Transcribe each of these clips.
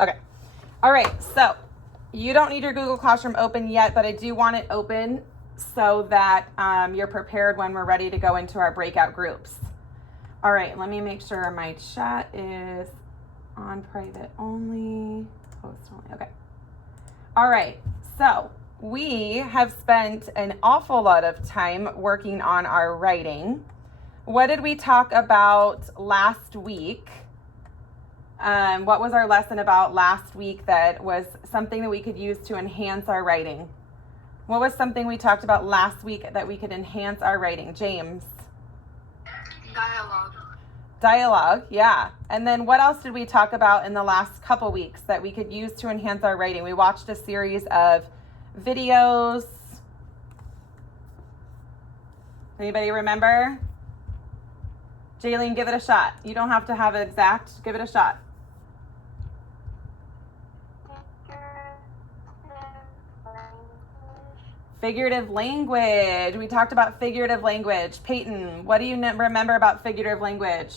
Okay. All right. So you don't need your Google Classroom open yet, but I do want it open so that you're prepared when we're ready to go into our breakout groups. All right. Let me make sure my chat is on private only, post only. Okay. All right. So we have spent an awful lot of time working on our writing. What did we talk about last week? What was our lesson about last week that was something that we could use to enhance our writing? What was something we talked about last week that we could enhance our writing? James? Dialogue, yeah. And then what else did we talk about in the last couple weeks that we could use to enhance our writing? We watched a series of videos. Anybody remember? Jaylene, give it a shot. You don't have to have it exact. Give it a shot. Figurative language. We talked about figurative language. Peyton, what do you remember about figurative language?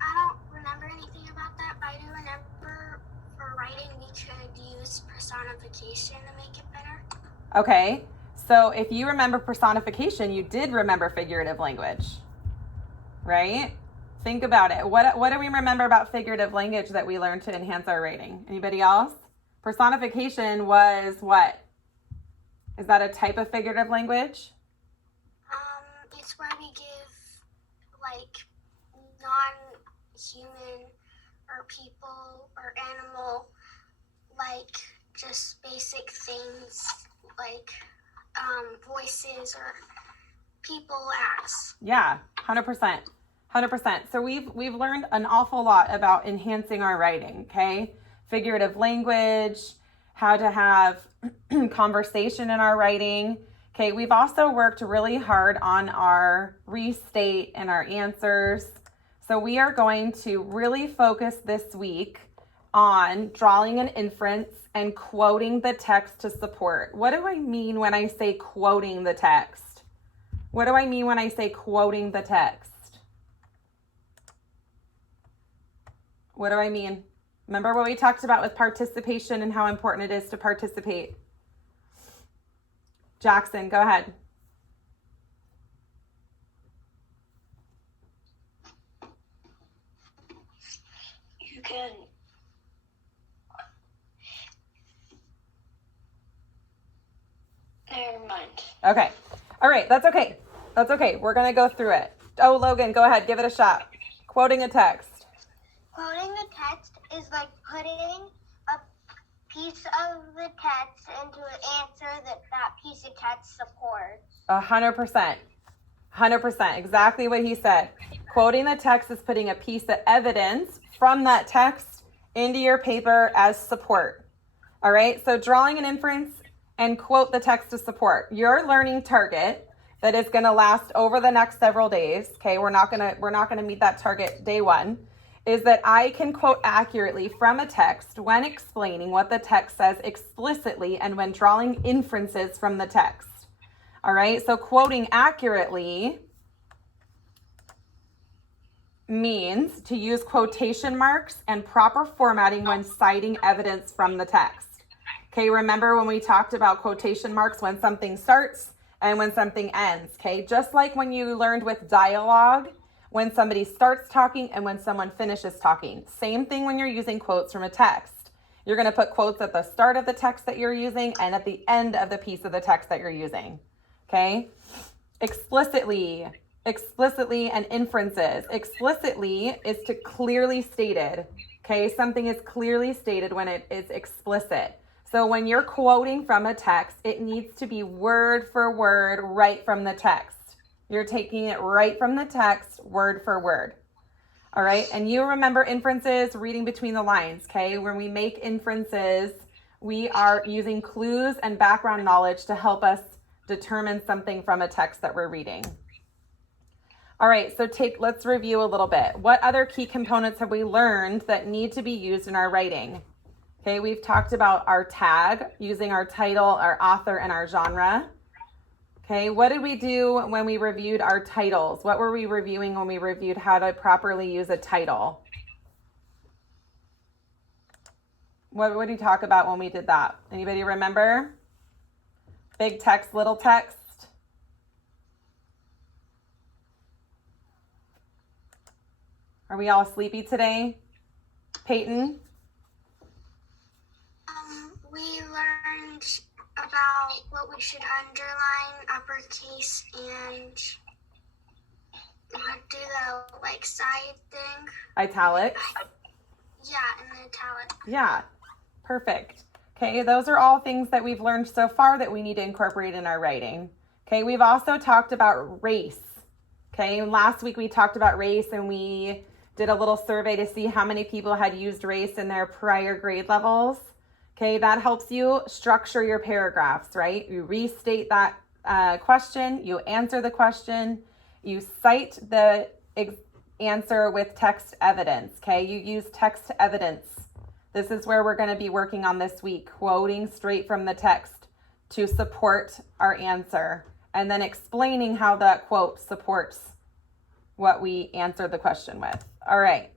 I don't remember anything about that, but I do remember for writing we could use personification to make it better. Okay, so if you remember personification, you did remember figurative language, right? Think about it. What do we remember about figurative language that we learned to enhance our writing? Anybody else? Personification was what? Is that a type of figurative language? It's where we give like non-human or people or animal like just basic things like voices or people acts. Yeah, 100%. 100%. So we've learned an awful lot about enhancing our writing, okay? Figurative language, how to have conversation in our writing. Okay, we've also worked really hard on our restate and our answers. So we are going to really focus this week on drawing an inference and quoting the text to support. What do I mean when I say quoting the text? What do I mean when I say quoting the text? What do I mean? Remember what we talked about with participation and how important it is to participate. Jackson, go ahead. You can never mind. Okay. All right, that's okay. That's okay. We're going to go through it. Oh, Logan, go ahead. Give it a shot. Quoting a text. Quoting a text is like putting a piece of the text into an answer that piece of text supports. 100%. 100%. Exactly what he said. Quoting the text is putting a piece of evidence from that text into your paper as support. All right. So drawing an inference and quote the text to support. Your learning target that is going to last over the next several days. Okay. We're not going to meet that target day one. Is that I can quote accurately from a text when explaining what the text says explicitly and when drawing inferences from the text. All right, so quoting accurately means to use quotation marks and proper formatting when citing evidence from the text. Okay, remember when we talked about quotation marks when something starts and when something ends, okay? Just like when you learned with dialogue, when somebody starts talking and when someone finishes talking. Same thing when you're using quotes from a text. You're going to put quotes at the start of the text that you're using and at the end of the piece of the text that you're using. Okay? Explicitly and inferences. Explicitly is to clearly stated. Okay? Something is clearly stated when it is explicit. So when you're quoting from a text, it needs to be word for word right from the text. You're taking it right from the text, word for word. All right. And you remember inferences, reading between the lines. Okay. When we make inferences, we are using clues and background knowledge to help us determine something from a text that we're reading. All right. So let's review a little bit. What other key components have we learned that need to be used in our writing? Okay. We've talked about our tag, using our title, our author, and our genre. Okay, what did we do when we reviewed our titles? What were we reviewing when we reviewed how to properly use a title? What would he talk about when we did that? Anybody remember? Big text, little text? Are we all sleepy today? Peyton? We learned about what we should underline, uppercase, and do the like side thing. Italics? Yeah, and the italic. Yeah, perfect. Okay, those are all things that we've learned so far that we need to incorporate in our writing. Okay, we've also talked about race. Okay, last week we talked about race and we did a little survey to see how many people had used race in their prior grade levels. Okay, that helps you structure your paragraphs, right? You restate that question, you answer the question, you cite the answer with text evidence, okay? You use text evidence. This is where we're going to be working on this week, quoting straight from the text to support our answer, and then explaining how that quote supports what we answered the question with. All right,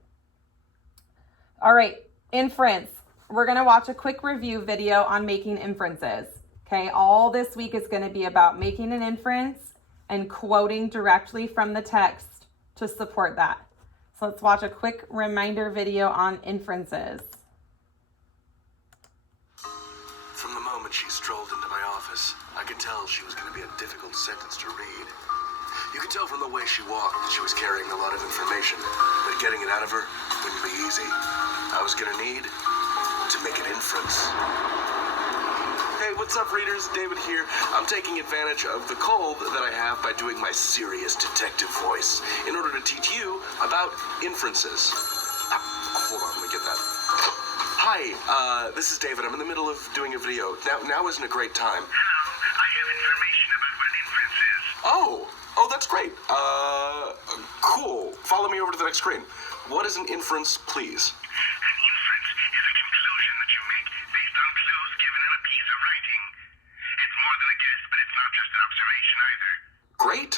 inference. We're going to watch a quick review video on making inferences. Okay, all this week is going to be about making an inference and quoting directly from the text to support that. So let's watch a quick reminder video on inferences. From the moment she strolled into my office, I could tell she was going to be a difficult sentence to read. You could tell from the way she walked that she was carrying a lot of information, but getting it out of her wouldn't be easy. I was going to need to make an inference. Hey, what's up, readers? David here. I'm taking advantage of the cold that I have by doing my serious detective voice in order to teach you about inferences. Hold on, let me get that. Hi, this is David. I'm in the middle of doing a video. Now isn't a great time. Hello, I have information about what an inference is. Oh, that's great. Cool. Follow me over to the next screen. What is an inference, please? An inference is a conclusion that you make based on clues given in a piece of writing. It's more than a guess, but it's not just an observation either. Great.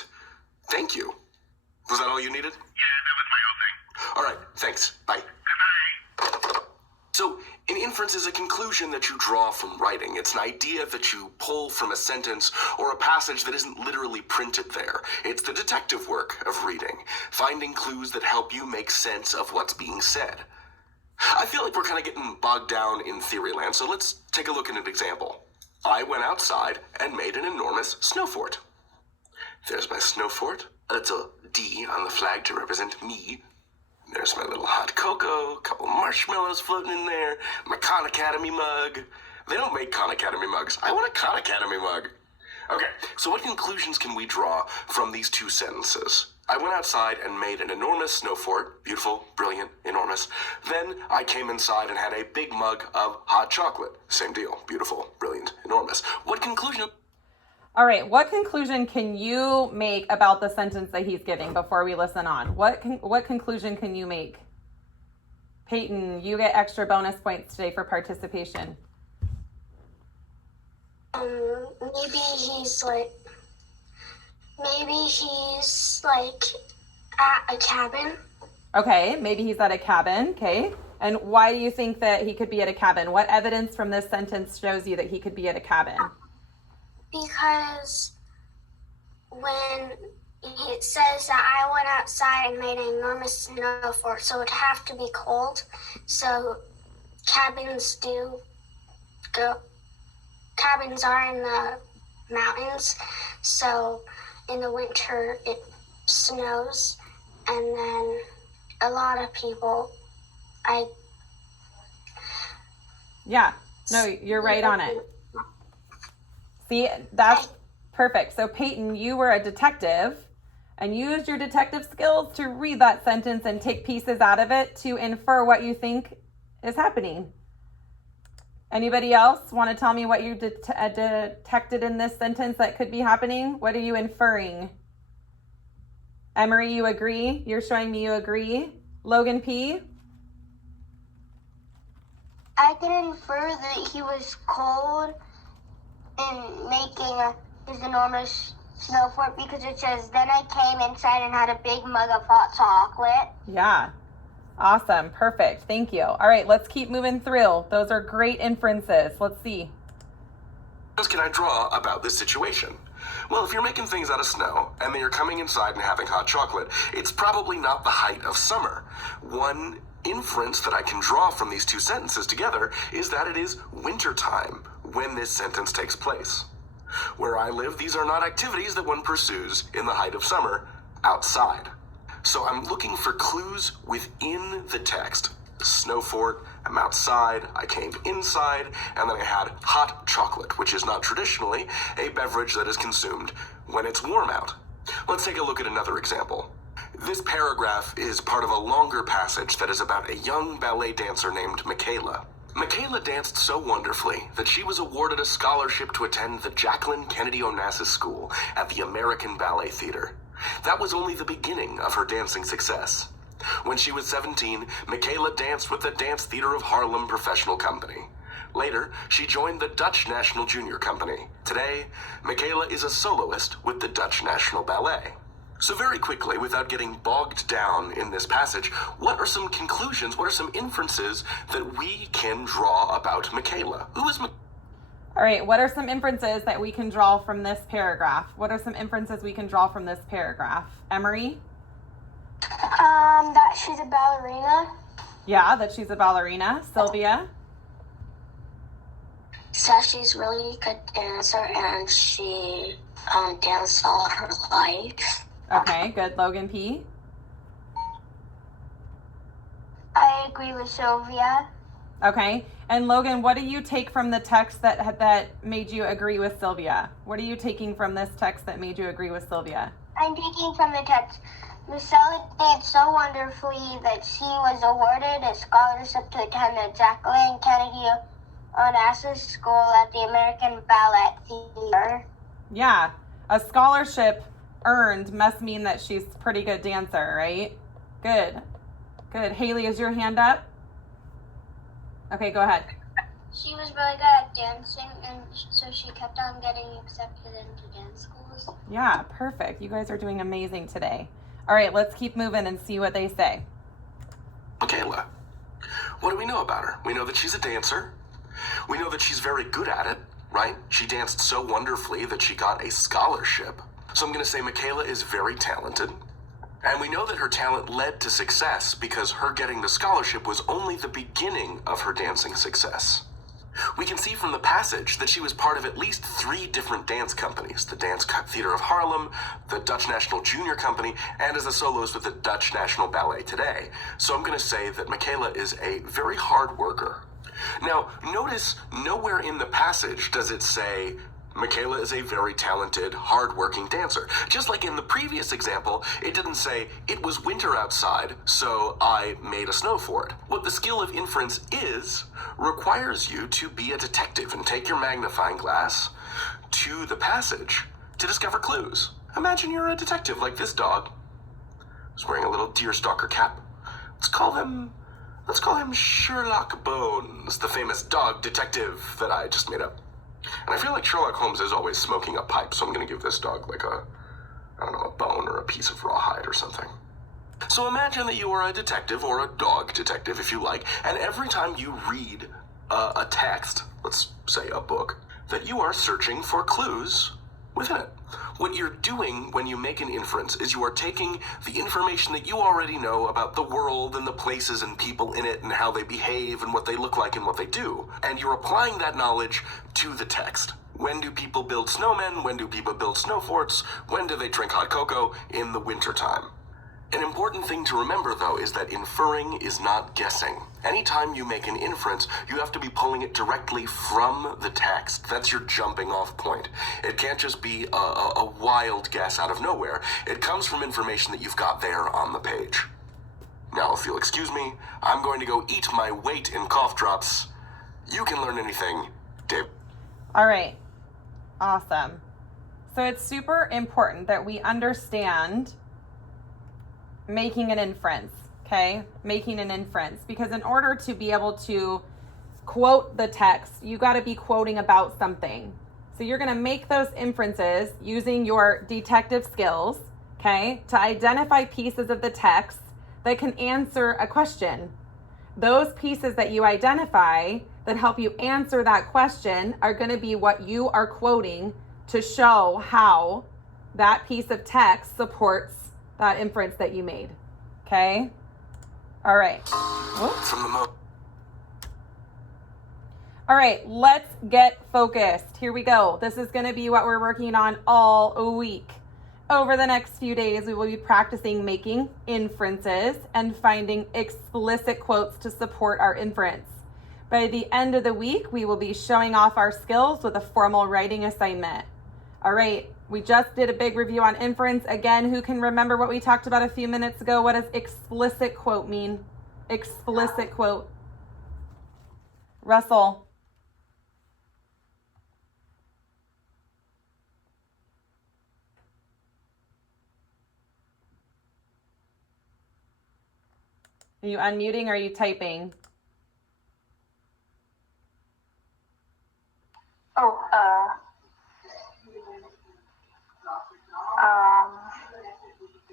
Thank you. Was that all you needed? Yeah, that was my whole thing. All right, thanks. Bye. Goodbye. So, an inference is a conclusion that you draw from writing. It's an idea that you pull from a sentence or a passage that isn't literally printed there. It's the detective work of reading, finding clues that help you make sense of what's being said. I feel like we're kind of getting bogged down in theory land, so let's take a look at an example. I went outside and made an enormous snow fort. There's my snow fort, a little D on the flag to represent me. There's my little hot cocoa, a couple marshmallows floating in there, my Khan Academy mug. They don't make Khan Academy mugs. I want a Khan Academy mug. Okay, so what conclusions can we draw from these two sentences? I went outside and made an enormous snow fort. Beautiful, brilliant, enormous. Then I came inside and had a big mug of hot chocolate. Same deal. Beautiful, brilliant, enormous. What conclusion... All right, what conclusion can you make about the sentence that he's giving before we listen on? What conclusion can you make? Peyton, you get extra bonus points today for participation. Maybe he's like at a cabin. Okay, maybe he's at a cabin, okay. And why do you think that he could be at a cabin? What evidence from this sentence shows you that he could be at a cabin? Because when it says that I went outside and made an enormous snow fort, so it'd have to be cold. So cabins are in the mountains, so in the winter it snows, and then a lot of people, Yeah, no, you're right on it. See, that's perfect. So Peyton, you were a detective and used your detective skills to read that sentence and take pieces out of it to infer what you think is happening. Anybody else want to tell me what you detected in this sentence that could be happening? What are you inferring? Emery, you agree? You're showing me you agree. Logan P? I can infer that he was cold in making his enormous snow fort because it says, then I came inside and had a big mug of hot chocolate. Yeah. Awesome. Perfect. Thank you. All right, let's keep moving through. Those are great inferences. Let's see. What can I draw about this situation? Well, if you're making things out of snow, and then you're coming inside and having hot chocolate, it's probably not the height of summer. One inference that I can draw from these two sentences together is that it is wintertime when this sentence takes place. Where I live, these are not activities that one pursues in the height of summer outside. So I'm looking for clues within the text. Snow fort, I'm outside, I came inside, and then I had hot chocolate, which is not traditionally a beverage that is consumed when it's warm out. Let's take a look at another example. This paragraph is part of a longer passage that is about a young ballet dancer named Michaela. Michaela danced so wonderfully that she was awarded a scholarship to attend the Jacqueline Kennedy Onassis School at the American Ballet Theater. That was only the beginning of her dancing success. When she was 17, Michaela danced with the Dance Theater of Harlem Professional Company. Later, she joined the Dutch National Junior Company. Today, Michaela is a soloist with the Dutch National Ballet. So very quickly, without getting bogged down in this passage, what are some conclusions, what are some inferences that we can draw about Michaela? Who is Michaela? All right, what are some inferences that we can draw from this paragraph? What are some inferences we can draw from this paragraph? Emery? That she's a ballerina. Yeah, that she's a ballerina. Sylvia? So she's really good dancer and she danced all her life. Okay, good. Logan P? I agree with Sylvia. Okay, and Logan, what do you take from the text that made you agree with Sylvia? What are you taking from this text that made you agree with Sylvia? I'm taking from the text, Michelle danced so wonderfully that she was awarded a scholarship to attend the Jacqueline Kennedy Onassis School at the American Ballet Theater. Yeah, a scholarship earned must mean that she's a pretty good dancer, right? Good. Good. Haley, is your hand up? Okay, go ahead. She was really good at dancing, and so she kept on getting accepted into dance schools. Yeah, perfect. You guys are doing amazing today. All right, let's keep moving and see what they say. Michaela. What do we know about her? We know that she's a dancer. We know that she's very good at it, right? She danced so wonderfully that she got a scholarship. So I'm going to say Michaela is very talented. And we know that her talent led to success because her getting the scholarship was only the beginning of her dancing success. We can see from the passage that she was part of at least 3 different dance companies, the Dance Theater of Harlem, the Dutch National Junior Company, and as a soloist with the Dutch National Ballet today. So I'm going to say that Michaela is a very hard worker. Now, notice nowhere in the passage does it say Michaela is a very talented, hard-working dancer. Just like in the previous example, it didn't say, it was winter outside, so I made a snow fort. What the skill of inference is, requires you to be a detective and take your magnifying glass to the passage to discover clues. Imagine you're a detective like this dog. He's wearing a little deerstalker cap. Let's call him Sherlock Bones, the famous dog detective that I just made up. And I feel like Sherlock Holmes is always smoking a pipe, so I'm going to give this dog like a bone or a piece of rawhide or something. So imagine that you are a detective, or a dog detective if you like, and every time you read a text, let's say a book, that you are searching for clues within it. What you're doing when you make an inference is you are taking the information that you already know about the world and the places and people in it and how they behave and what they look like and what they do, and you're applying that knowledge to the text. When do people build snowmen? When do people build snow forts? When do they drink hot cocoa? In the wintertime. An important thing to remember, though, is that inferring is not guessing. Anytime you make an inference, you have to be pulling it directly from the text. That's your jumping off point. It can't just be a wild guess out of nowhere. It comes from information that you've got there on the page. Now, if you'll excuse me, I'm going to go eat my weight in cough drops. You can learn anything, Dave. All right. Awesome. So it's super important that we understand making an inference, okay? Making an inference, because in order to be able to quote the text, you got to be quoting about something. So you're going to make those inferences using your detective skills, okay, to identify pieces of the text that can answer a question. Those pieces that you identify that help you answer that question are going to be what you are quoting to show how that piece of text supports that inference that you made. Okay? All right. All right, let's get focused. Here we go. This is going to be what we're working on all week. Over the next few days, we will be practicing making inferences and finding explicit quotes to support our inference. By the end of the week, we will be showing off our skills with a formal writing assignment. All right, we just did a big review on inference. Again, who can remember what we talked about a few minutes ago? What does explicit quote mean? Explicit quote. Russell. Are you unmuting or are you typing?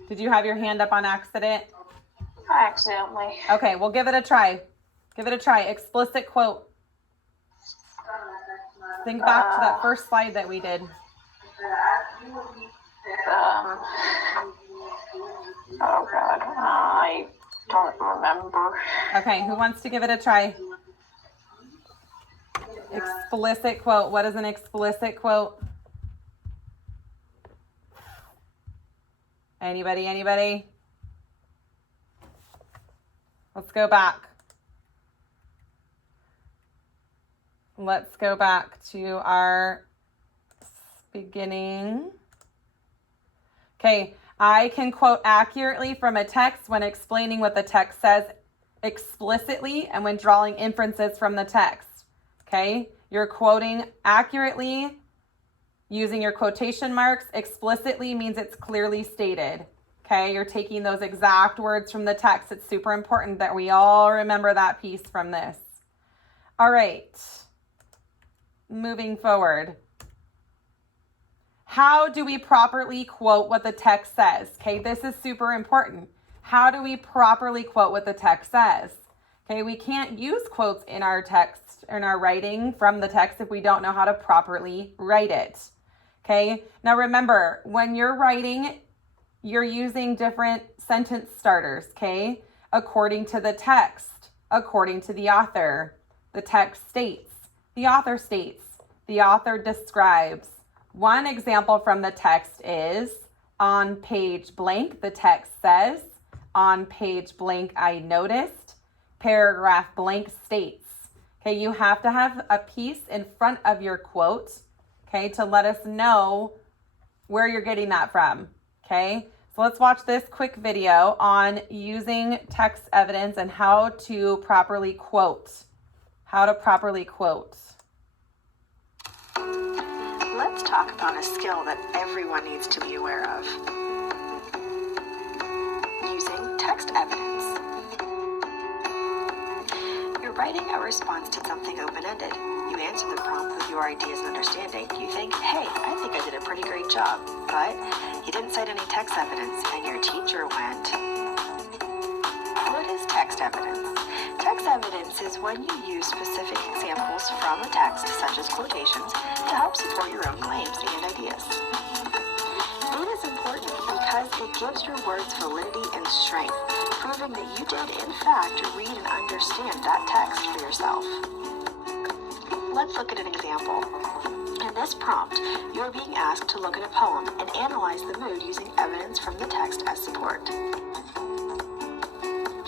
Did you have your hand up on accident? Accidentally. Okay, we'll give it a try. Give it a try. Explicit quote. Think back to that first slide that we did. Oh God, I don't remember. Okay, who wants to give it a try? Explicit quote. What is an explicit quote? Anybody? Let's go back. Let's go back to our beginning. Okay, I can quote accurately from a text when explaining what the text says explicitly and when drawing inferences from the text. Okay, you're quoting accurately using your quotation marks. Explicitly means it's clearly stated. Okay, you're taking those exact words from the text. It's super important that we all remember that piece from this. All right, moving forward. How do we properly quote what the text says? Okay, this is super important. How do we properly quote what the text says? Okay, we can't use quotes in our text, in our writing from the text if we don't know how to properly write it. Okay, now remember, when you're writing, you're using different sentence starters, okay? According to the text, according to the author. The text states, the author states, the author describes. One example from the text is, on page blank, the text says, on page blank, I noticed, paragraph blank states. Okay, you have to have a piece in front of your quote, okay, to let us know where you're getting that from, okay? So let's watch this quick video on using text evidence and how to properly quote. How to properly quote. Let's talk about a skill that everyone needs to be aware of. Using text evidence. You're writing a response to something open-ended. You answer the prompt with your ideas and understanding. You think, hey, I think I did a pretty great job. But you didn't cite any text evidence, and your teacher went, what is text evidence? Text evidence is when you use specific examples from a text, such as quotations, to help support your own claims and ideas. It is important because it gives your words validity and strength, proving that you did, in fact, read and understand that text for yourself. Let's look at an example. In this prompt, you are being asked to look at a poem and analyze the mood using evidence from the text as support.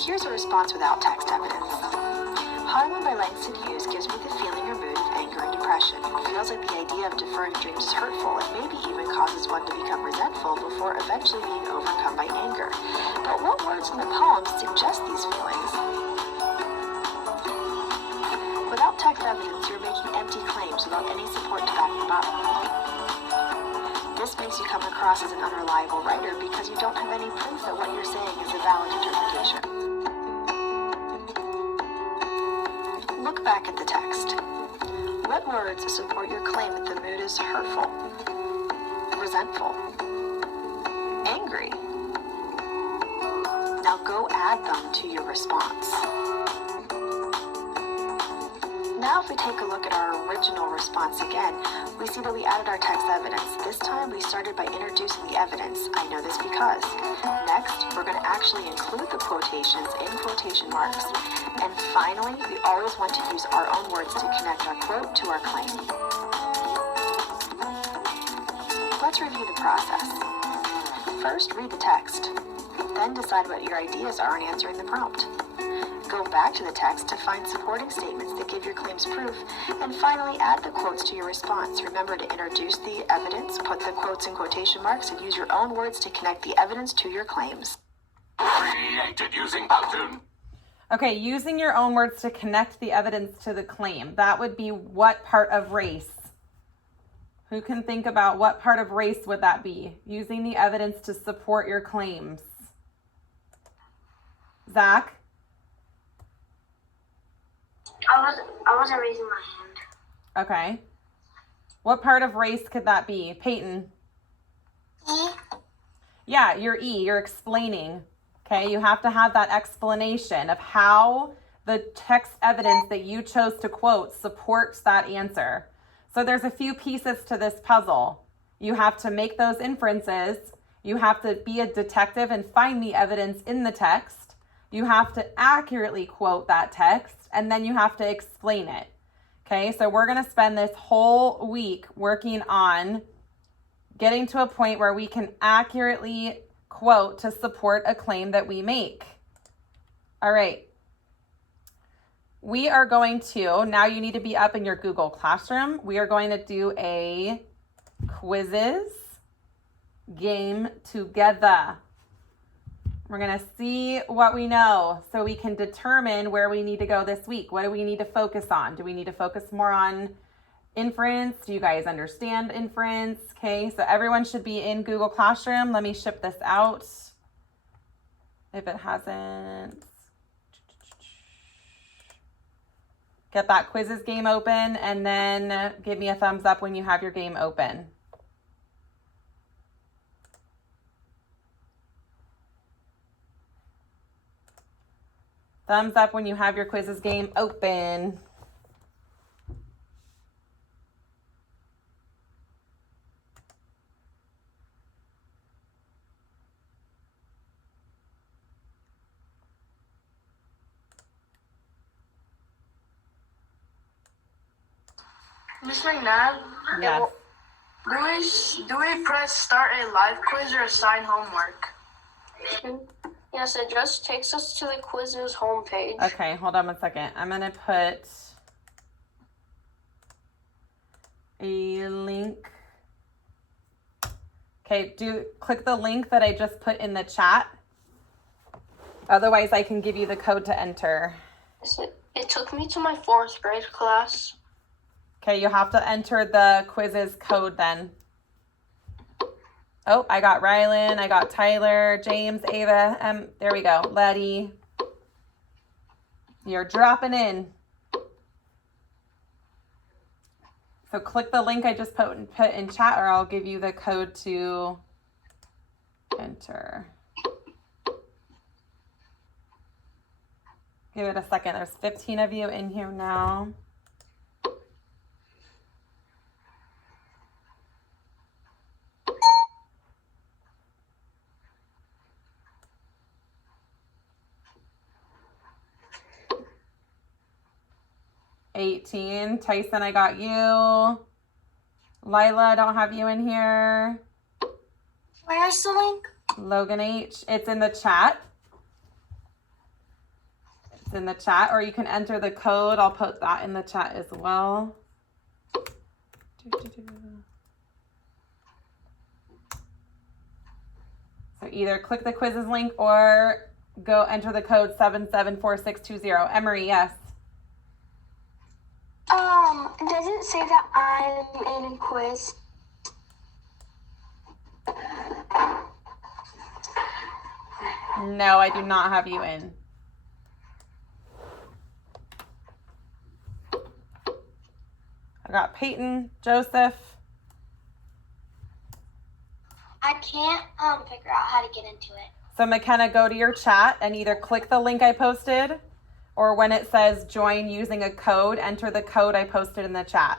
Here's a response without text evidence. Harlem by Langston Hughes gives me the feeling or mood of anger and depression. It feels like the idea of deferring dreams is hurtful and maybe even causes one to become resentful before eventually being overcome by anger. But what words in the poem suggest these feelings? Without text evidence, you're making empty claims without any support to back them up. This makes you come across as an unreliable writer because you don't have any proof that what you're saying is a valid interpretation. Look back at the text. What words support your claim that the mood is hurtful, resentful, angry? Now go add them to your response. Now if we take a look at our original response again, we see that we added our text evidence. This time we started by introducing the evidence. I know this because. Next, we're going to actually include the quotations in quotation marks. And finally, we always want to use our own words to connect our quote to our claim. Let's review the process. First, read the text. Then decide what your ideas are in answering the prompt. Go back to the text to find supporting statements that give your claims proof, and finally add the quotes to your response. Remember to introduce the evidence, put the quotes in quotation marks, and use your own words to connect the evidence to your claims. Created using Powtoon. Okay, using your own words to connect the evidence to the claim. That would be what part of race? Who can think about what part of race would that be? Using the evidence to support your claims. Zach? I wasn't raising my hand. Okay. What part of race could that be? Peyton? E. Yeah, your E. You're explaining. Okay, you have to have that explanation of how the text evidence that you chose to quote supports that answer. So there's a few pieces to this puzzle. You have to make those inferences. You have to be a detective and find the evidence in the text. You have to accurately quote that text, and then you have to explain it. Okay, so we're going to spend this whole week working on getting to a point where we can accurately quote to support a claim that we make. All right. We are going to, now you need to be up in your Google Classroom. We are going to do a quizzes game together. We're going to see what we know so we can determine where we need to go this week. What do we need to focus on? Do we need to focus more on inference? Do you guys understand inference? Okay, so everyone should be in Google Classroom. Let me ship this out if it hasn't. Get that quizzes game open and then give me a thumbs up when you have your game open. Thumbs up when you have your quizzes game open. Miss McNabb, Yes. do we press start a live quiz or assign homework? Yes, it just takes us to the quizzes homepage. Okay, hold on one second. I'm going to put a link. Okay, click the link that I just put in the chat. Otherwise, I can give you the code to enter. It took me to my 4th grade class. Okay, you have to enter the quizzes code then. Oh, I got Rylan, I got Tyler, James, Ava, there we go, Letty. You're dropping in. So click the link I just put in chat, or I'll give you the code to enter. Give it a second. There's 15 of you in here now. $18. Tyson, I got you. Lila, I don't have you in here. Where's the link? Logan H. It's in the chat. It's in the chat, or you can enter the code. I'll put that in the chat as well. So either click the quizzes link or go enter the code 774620. Emery, yes. Does it say that I'm in a quiz? No, I do not have you in. I got Peyton, Joseph. I can't figure out how to get into it. So McKenna, go to your chat and either click the link I posted, or when it says join using a code, enter the code I posted in the chat.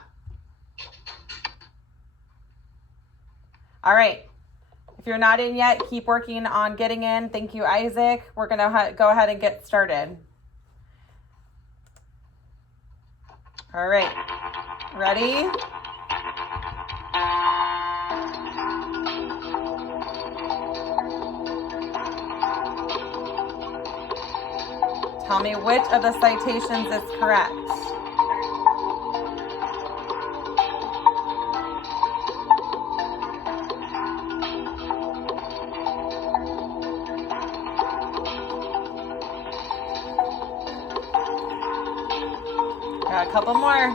All right. If you're not in yet, keep working on getting in. Thank you, Isaac. We're going to go ahead and get started. All right. Ready? Tell me which of the citations is correct. Got a couple more.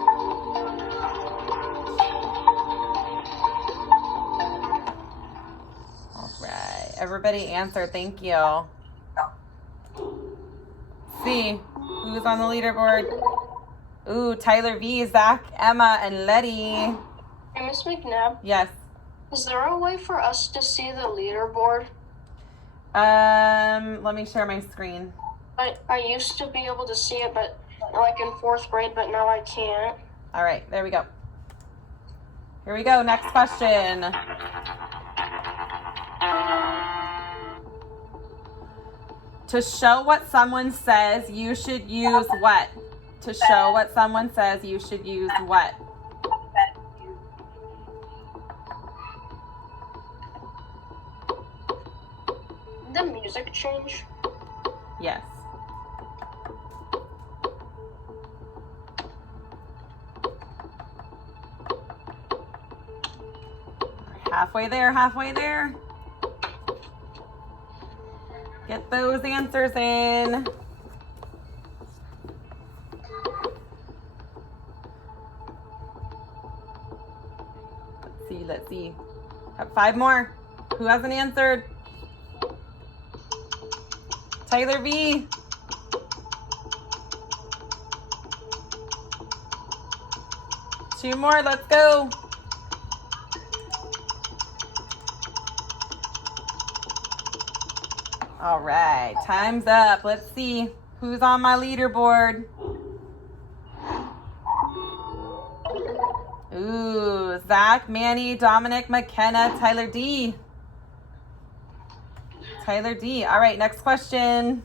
All right, everybody answer. Thank you. See who's on the leaderboard. Ooh, Tyler V, Zach, Emma, and Letty. Hey, Miss McNabb, Yes. is there a way for us to see the leaderboard? Let me share my screen. I used to be able to see it, but like in 4th grade, but now I can't. All right, there we go. Here we go. Next question. To show what someone says, you should use what? To show what someone says, you should use what? The music change? Yes. Halfway there, halfway there. Get those answers in. Let's see. Have 5 more. Who hasn't answered? Tyler V. Two more, let's go. All right, time's up. Let's see who's on my leaderboard. Ooh, Zach, Manny, Dominic, McKenna, Tyler D. Tyler D. All right, next question.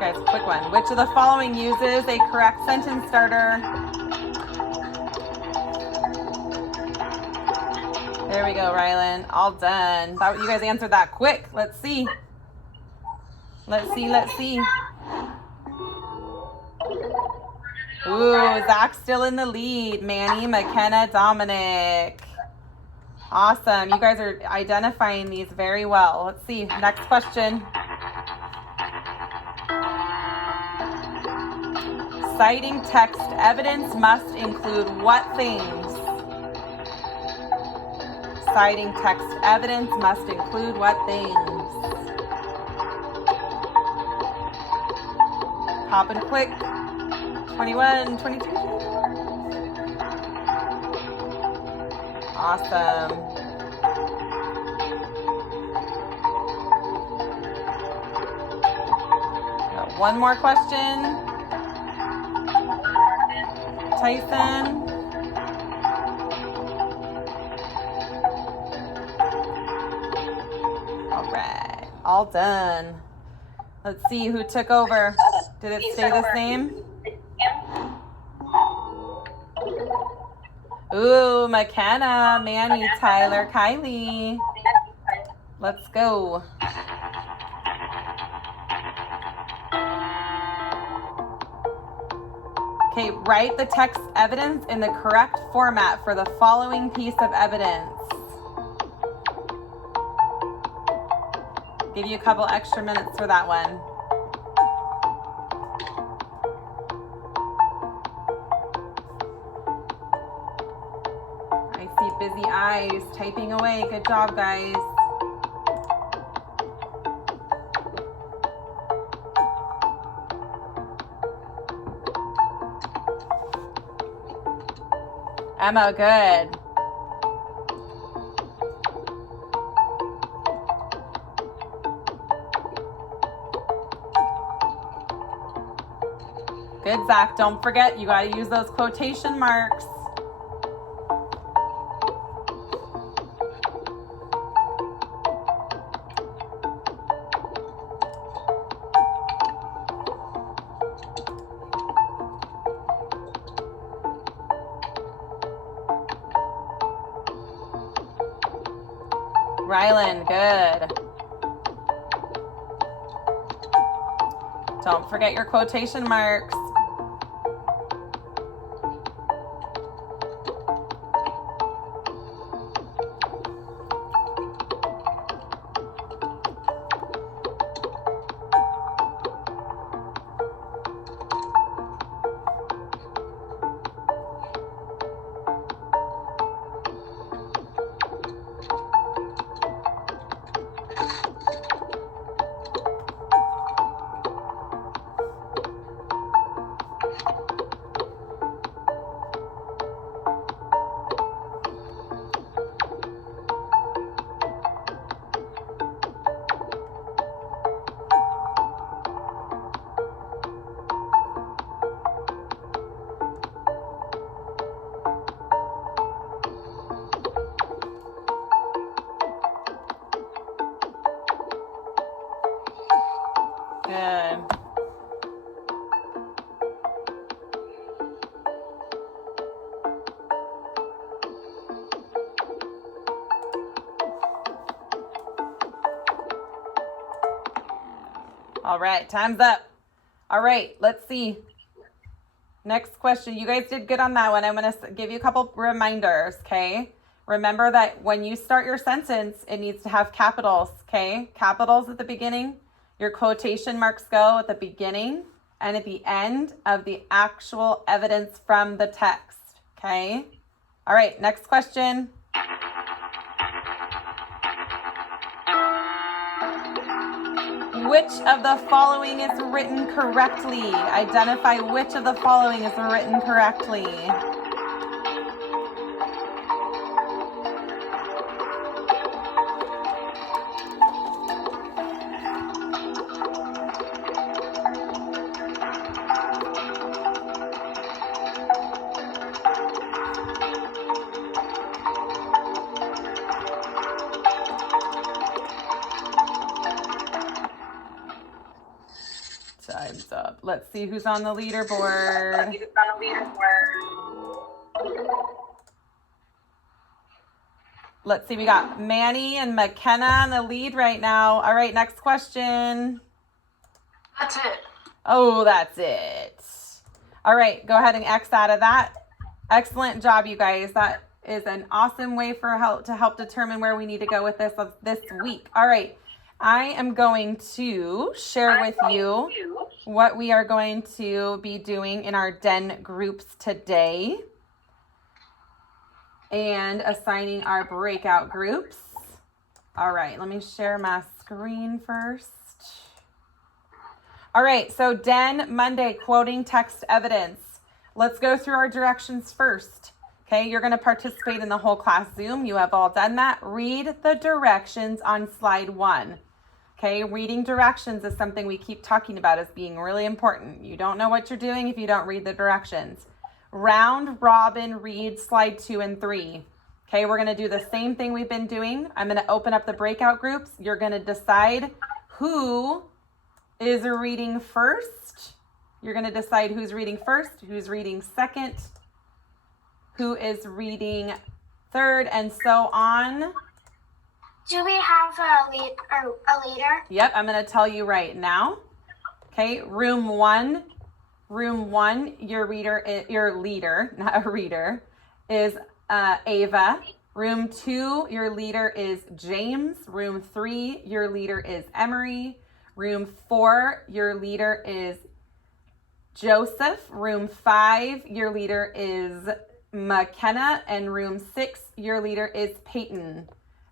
Guys, quick one. Which of the following uses a correct sentence starter? There we go, Rylan. All done. Thought you guys answered that quick. Let's see. Let's see, let's see. Ooh, Zach's still in the lead. Manny, McKenna, Dominic. Awesome. You guys are identifying these very well. Let's see. Next question. Citing text evidence must include what things? Citing text evidence must include what things? Popping quick. 21, 22. Awesome. Got one more question. Tyson. All right, all done. Let's see who took over. Did it stay the same? Ooh, McKenna, Manny, Tyler, Kylie. Let's go. Okay, write the text evidence in the correct format for the following piece of evidence. Give you a couple extra minutes for that one. I see busy eyes typing away. Good job, guys. Emma, good. Good, Zach. Don't forget, you got to use those quotation marks. Rylan, good. Don't forget your quotation marks. Good. All right, time's up. All right, let's see. Next question. You guys did good on that one. I'm going to give you a couple reminders, okay? Remember that when you start your sentence, it needs to have capitals, okay? Capitals at the beginning. Your quotation marks go at the beginning and at the end of the actual evidence from the text, okay? All right, next question. Which of the following is written correctly? Identify which of the following is written correctly. Time's up. Let's see who's on the leaderboard. Let's see, we got Manny and McKenna on the lead right now. All right, next question. That's it. Oh, that's it. All right, go ahead and X out of that. Excellent job, you guys. That is an awesome way for help determine where we need to go with this week. All right, I am going to share with you what we are going to be doing in our den groups today and assigning our breakout groups. All right, let me share my screen first. All right, so Den Monday, quoting text evidence. Let's go through our directions first. Okay, you're gonna participate in the whole class Zoom. You have all done that. Read the directions on slide 1. Okay, reading directions is something we keep talking about as being really important. You don't know what you're doing if you don't read the directions. Round robin, read slide 2 and 3. Okay, we're gonna do the same thing we've been doing. I'm gonna open up the breakout groups. You're gonna decide who is reading first. You're gonna decide who's reading first, who's reading second, who is reading third, and so on. Do we have a leader? Yep, I'm gonna tell you right now. Okay, room one, your leader, not a reader, is Ava. Room 2, your leader is James. Room 3, your leader is Emery. Room 4, your leader is Joseph. Room 5, your leader is McKenna. And room 6, your leader is Peyton.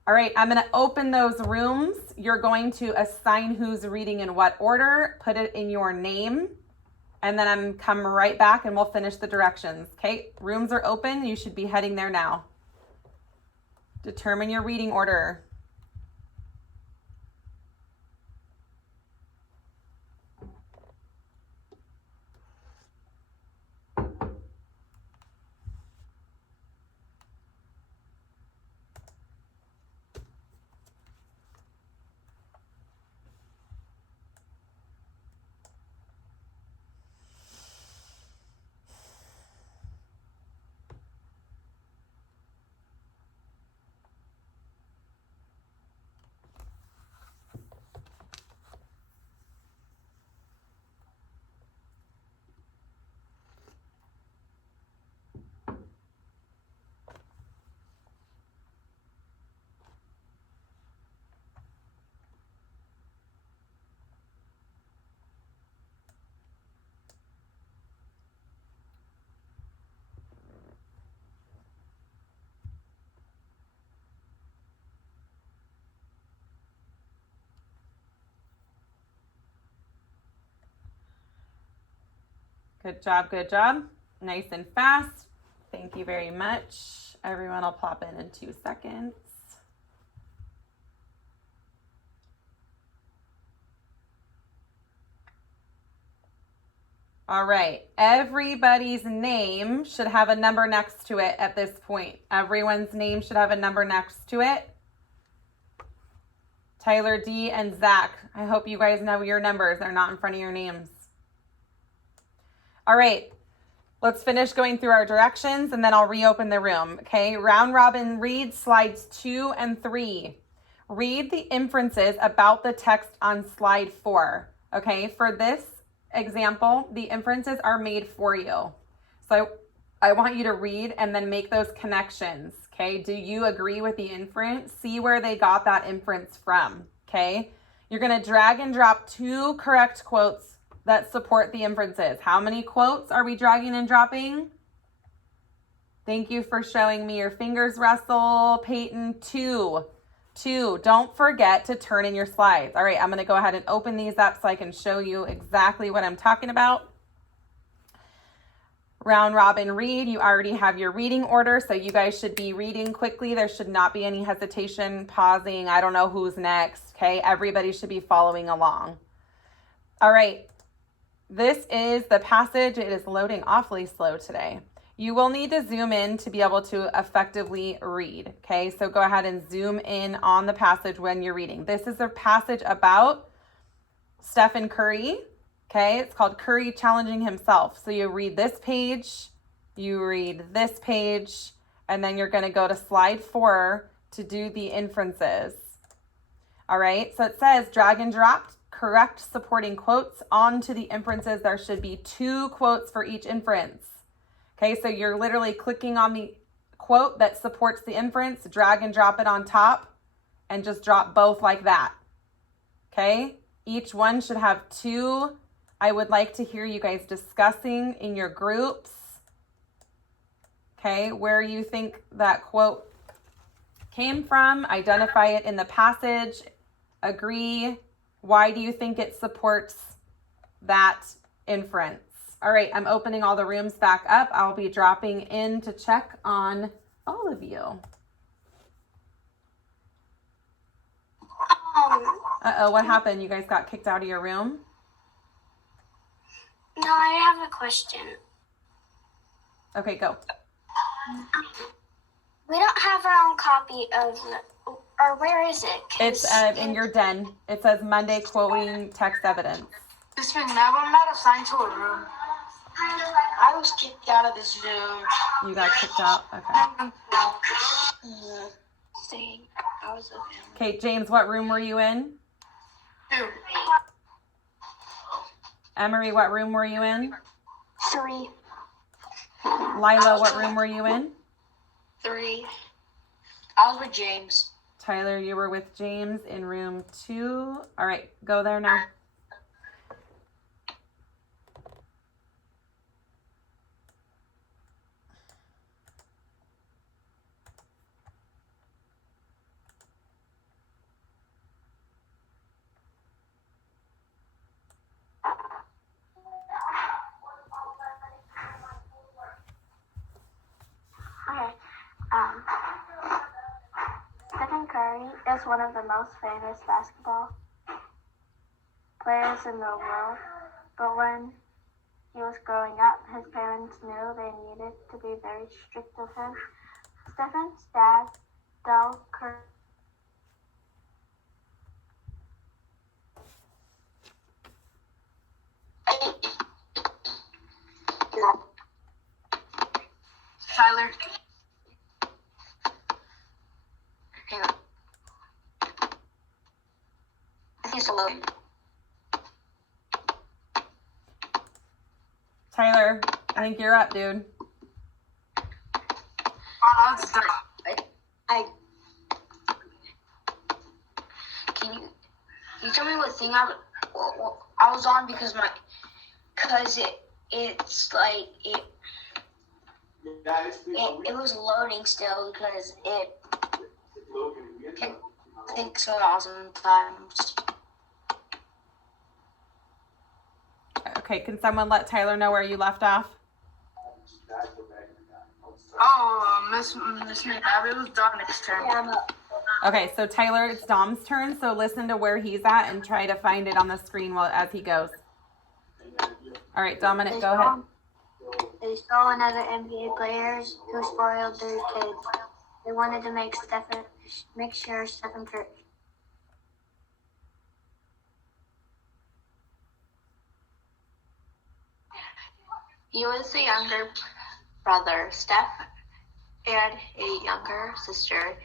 All right, I'm going to open those rooms. You're going to assign who's reading in what order, put it in your name. and then I'm come right back and we'll finish the directions. Okay, rooms are open. You should be heading there now. Determine your reading order. Good job, good job. Nice and fast. Thank you very much. Everyone will pop in 2 seconds. All right, everybody's name should have a number next to it at this point. Everyone's name should have a number next to it. Tyler D and Zach, I hope you guys know your numbers. They're not in front of your names. All right, let's finish going through our directions and then I'll reopen the room. Okay, round robin read slides 2 and 3. Read the inferences about the text on slide 4. Okay, for this example, the inferences are made for you. So I want you to read and then make those connections. Okay, do you agree with the inference? See where they got that inference from. Okay, you're going to drag and drop 2 correct quotes that support the inferences. How many quotes are we dragging and dropping? Thank you for showing me your fingers, Russell. Peyton, 2. Don't forget to turn in your slides. All right, I'm going to go ahead and open these up so I can show you exactly what I'm talking about. Round robin read, you already have your reading order, so you guys should be reading quickly. There should not be any hesitation, pausing. I don't know who's next. Okay, everybody should be following along. All right, this is the passage. It is loading awfully slow today. You will need to zoom in to be able to effectively read. Okay, so go ahead and zoom in on the passage when you're reading. This is a passage about Stephen Curry. Okay, it's called Curry Challenging Himself. So you read this page, you read this page, and then you're going to go to slide 4 to do the inferences. All right, so it says drag and drop correct supporting quotes onto the inferences. There should be 2 quotes for each inference. Okay, so you're literally clicking on the quote that supports the inference, drag and drop it on top, and just drop both like that. Okay, each one should have 2. I would like to hear you guys discussing in your groups, okay, where you think that quote came from. Identify it in the passage. Agree. Why do you think it supports that inference? All right, I'm opening all the rooms back up. I'll be dropping in to check on all of you. Uh-oh, what happened? You guys got kicked out of your room? No, I have a question. Okay, go. We don't have our own copy of, or where is it? It's in your den. It says Monday quoting text evidence. This been never not assigned to a room. I was kicked out of this room. You got kicked out? Okay. Dang, I was okay. Okay, James, what room were you in? 2. Emery, what room were you in? 3. Lila, what room were you in? 3. I was with James. Tyler, you were with James in room 2. All right, go there now. Larry is one of the most famous basketball players in the world, but when he was growing up, his parents knew they needed to be very strict with him. Stefan's dad, Del Curry, Tyler. hang on. I think it's alone. Tyler, I think you're up, dude. Oh, that's dark. I can you tell me what thing I was on because it's like it was loading still because it takes so awesome times. Okay, can someone let Tyler know where you left off? Oh, Miss McNabb, it was Dominic's turn. Yeah, I'm up. Okay, so Tyler, it's Dom's turn, so listen to where he's at and try to find it on the screen as he goes. All right, Dominic, go ahead. They stole another NBA players who spoiled their kids. They wanted to make sure Stephen Curry. He was the younger brother. Steph had a younger sister,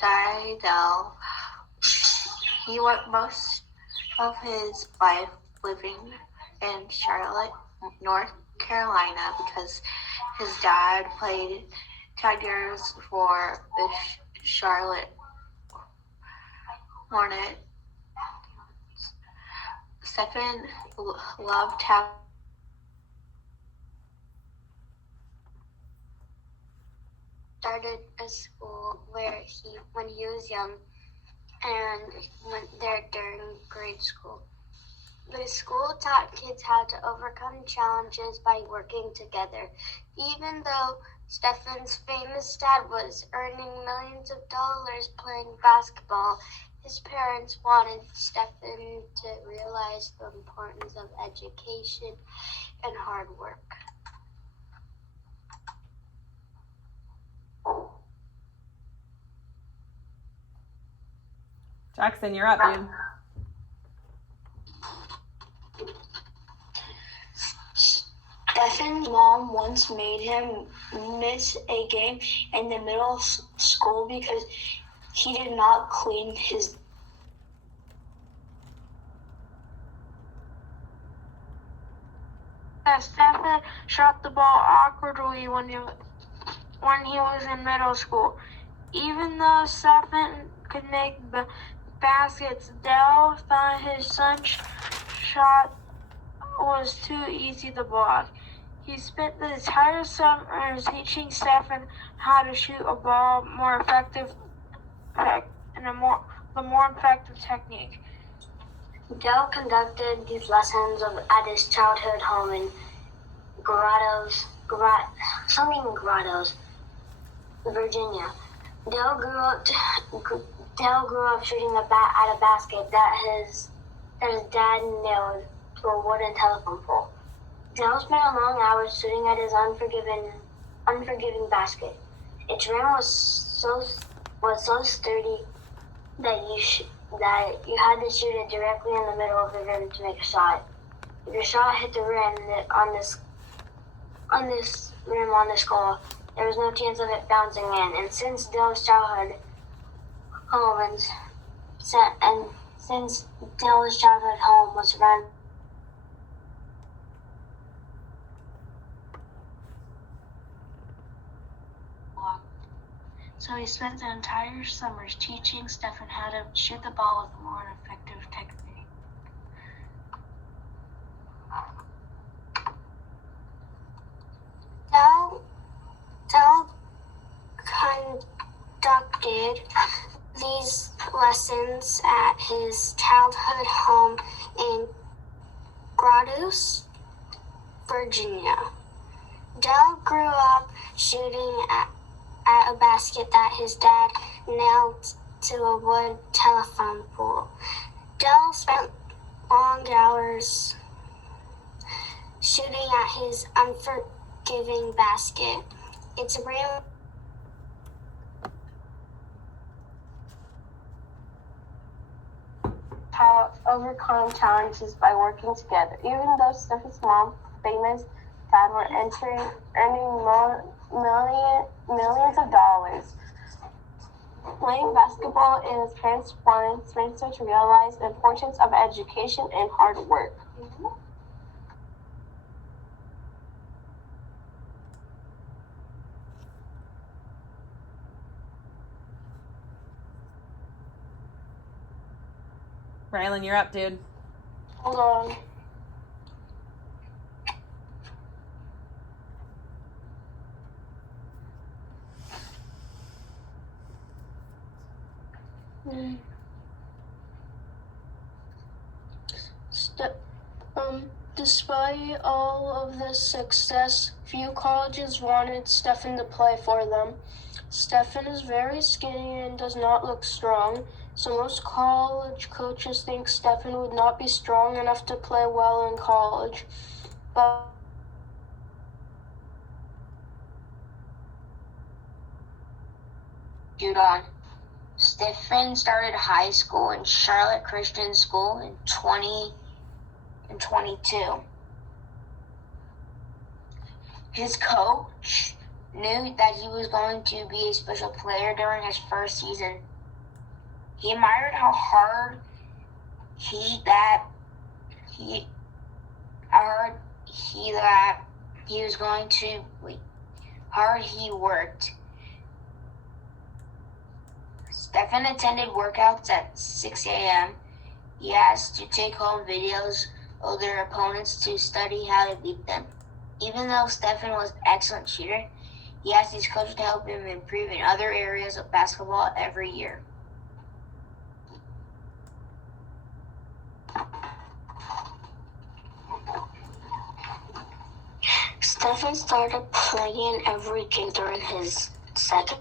Stidel. He worked most of his life living in Charlotte, North Carolina, because his dad played Tigers for the Charlotte Hornets. Stephen loved having Started a school when he was young and went there during grade school. The school taught kids how to overcome challenges by working together. Even though Stefan's famous dad was earning millions of dollars playing basketball, his parents wanted Stefan to realize the importance of education and hard work. Jackson, you're up, dude. Stefan's mom once made him miss a game in the middle of school because he did not clean his. Stefan shot the ball awkwardly when he was in middle school. Even though Stefan could make baskets, Dell thought his son's shot was too easy to block. He spent the entire summer teaching Stefan how to shoot a ball more effective and the more effective technique. Dell conducted these lessons at his childhood home in Grottoes, Virginia. Dell grew up shooting at a basket that his dad nailed to a wooden telephone pole. Dell spent long hours shooting at his unforgiving basket. Its rim was so sturdy that you had to shoot it directly in the middle of the rim to make a shot. If your shot hit the rim on this rim on this goal, there was no chance of it bouncing in. And since Dell's childhood home was surrounded. So he spent the entire summers teaching Stefan how to shoot the ball with a more effective technique. Dell conducted these lessons at his childhood home in Grottoes, Virginia. Dell grew up shooting at a basket that his dad nailed to a wood telephone pole. Dell spent long hours shooting at his unforgiving basket. It's a real how overcome challenges by working together. Even though Stephen's mom, famous dad, were earning millions of dollars. Playing basketball in his parents wanted Spencer to realize the importance of education and hard work. Rylan, you're up, dude. Hold on. Despite all of this success, few colleges wanted Stephen to play for them. Stephen is very skinny and does not look strong, so most college coaches think Stephen would not be strong enough to play well in college. But Judon. Stephen started high school in Charlotte Christian School in 2022. His coach knew that he was going to be a special player during his first season. He admired how hard he worked. Stephen attended workouts at 6 a.m. He has to take home videos of their opponents to study how to beat them. Even though Stephen was an excellent shooter, he asked his coach to help him improve in other areas of basketball every year. Stephen started playing every game during his second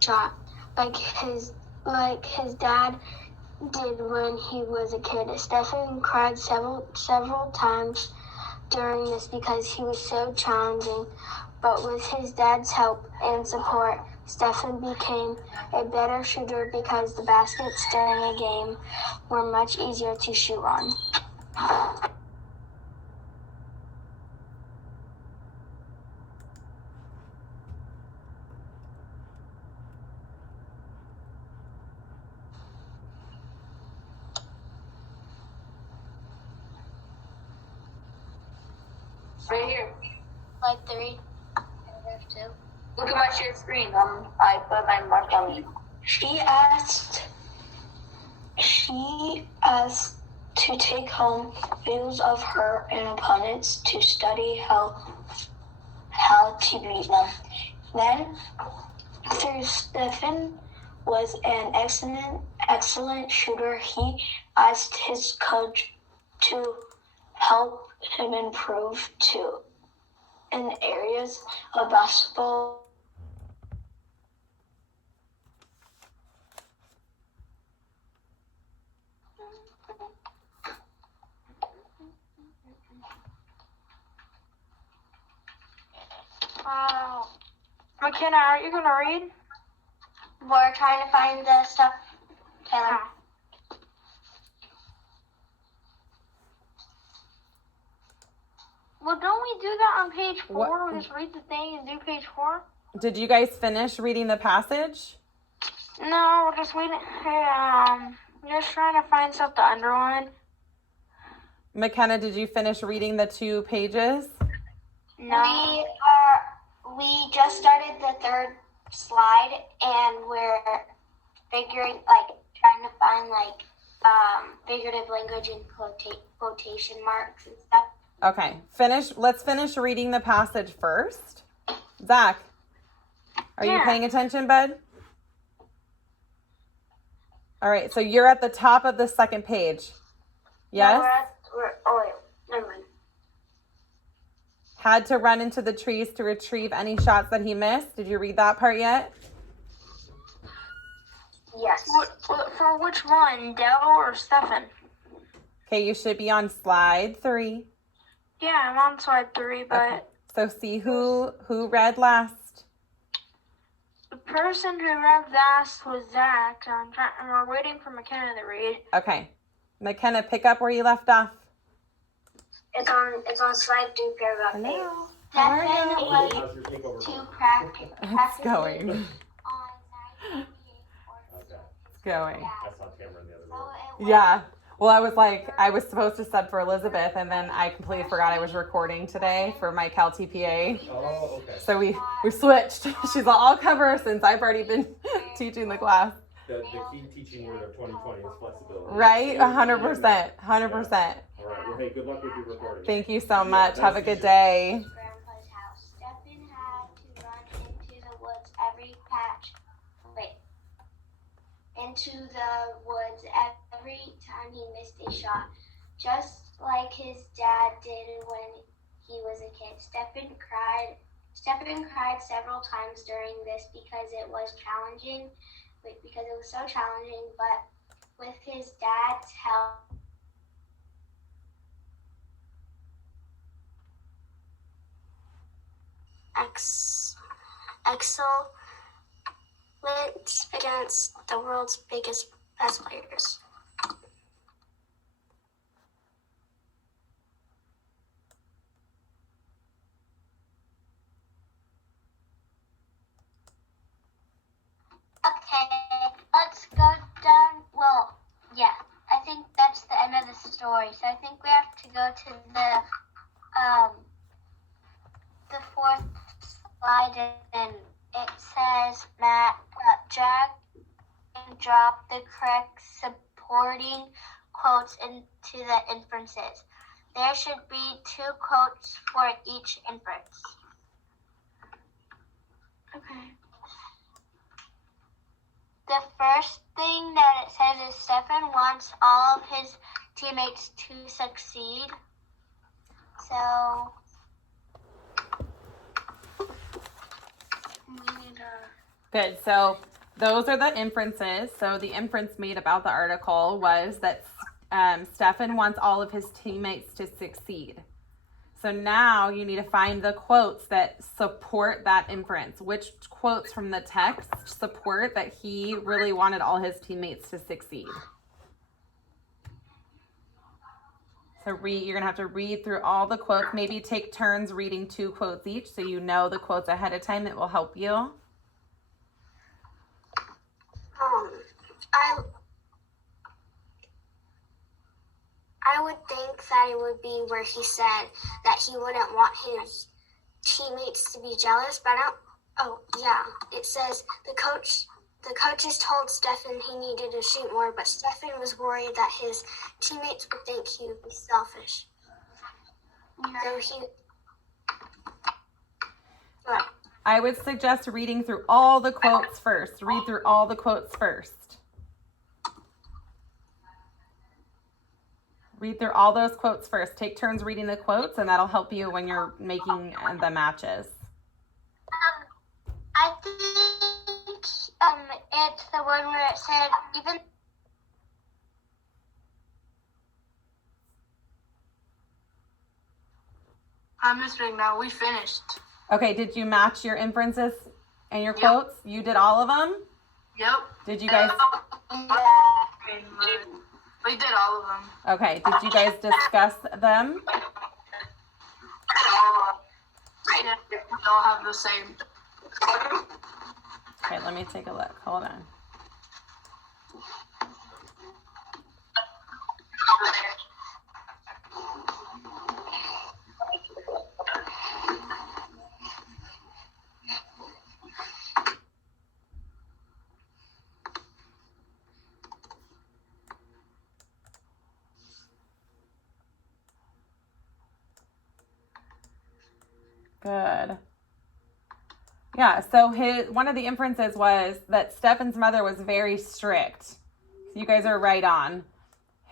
shot, like his dad did when he was a kid. Stephen cried several times during this because he was so challenging, but with his dad's help and support, Stephen became a better shooter because the baskets during a game were much easier to shoot on. Right here. Slide 3, paragraph 2. Look at my shared screen. I put my mark on it. She asked to take home videos of her and opponents to study how to beat them. Then, after Stephen was an excellent shooter, he asked his coach to help him improve too in areas of basketball. McKenna, are you gonna read? We're trying to find the stuff, Taylor. Well, don't we do that on page 4? What? We just read the thing and do page 4? Did you guys finish reading the passage? No, we're just waiting. Just trying to find stuff to underline. McKenna, did you finish reading the 2 pages? No. We just started the 3rd slide and we're trying to find figurative language and quotation marks and stuff. Okay, let's finish reading the passage first. Zach, are you paying attention, bud? All right, so you're at the top of the 2nd page. Yes? Never mind. Had to run into the trees to retrieve any shots that he missed. Did you read that part yet? Yes. For which one, Dell or Stefan? Okay, you should be on slide 3. Yeah, I'm on slide 3, but Okay. So see who read last. the person who read last was Zach. We're waiting for McKenna to read. Okay. McKenna, pick up where you left off. It's on slide 2, paragraph 8. Hello. How are you? Stefan was to practice It's going. on 9:28 It's going. I saw Cameron the other day. Yeah. Well, I was supposed to sub for Elizabeth, and then I completely forgot I was recording today for my CalTPA. Oh, okay. So we switched. She's like, I'll cover since I've already been teaching the class. The key teaching word of 2020 is flexibility. Right? 100%. 100%. All right. Well, hey, good luck with your recording. Thank you so much. Have a good day. Grandpa's house. Stefan had to run into the woods every time he missed a shot, just like his dad did when he was a kid. Stefan cried several times during this because it was so challenging, but with his dad's help, excellent against the world's best players. Okay, let's go down. Well, yeah, I think that's the end of the story. So I think we have to go to the fourth slide, and it says Jack and drop the correct supporting quotes into the inferences. There should be 2 quotes for each inference. Okay. The first thing that it says is Stefan wants all of his teammates to succeed. So we need Good. So those are the inferences. So the inference made about the article was that Stefan wants all of his teammates to succeed. So now you need to find the quotes that support that inference. Which quotes from the text support that he really wanted all his teammates to succeed? So you're going to have to read through all the quotes. Maybe take turns reading 2 quotes each so you know the quotes ahead of time. It will help you. I would think that it would be where he said that he wouldn't want his teammates to be jealous, but it says the coaches told Stefan he needed to shoot more, but Stefan was worried that his teammates would think he would be selfish. I would suggest reading through all the quotes first. Read through all the quotes first. Read through all those quotes first. Take turns reading the quotes, and that'll help you when you're making the matches. I think it's the one where it said even. I'm just reading now. We finished. Okay, did you match your inferences and your quotes? You did all of them? Yep. Did you guys? We did all of them. Okay, did you guys discuss them? Yeah, we all have the same. Okay, let me take a look. Hold on. Good. Yeah, so one of the inferences was that Stefan's mother was very strict. So you guys are right on.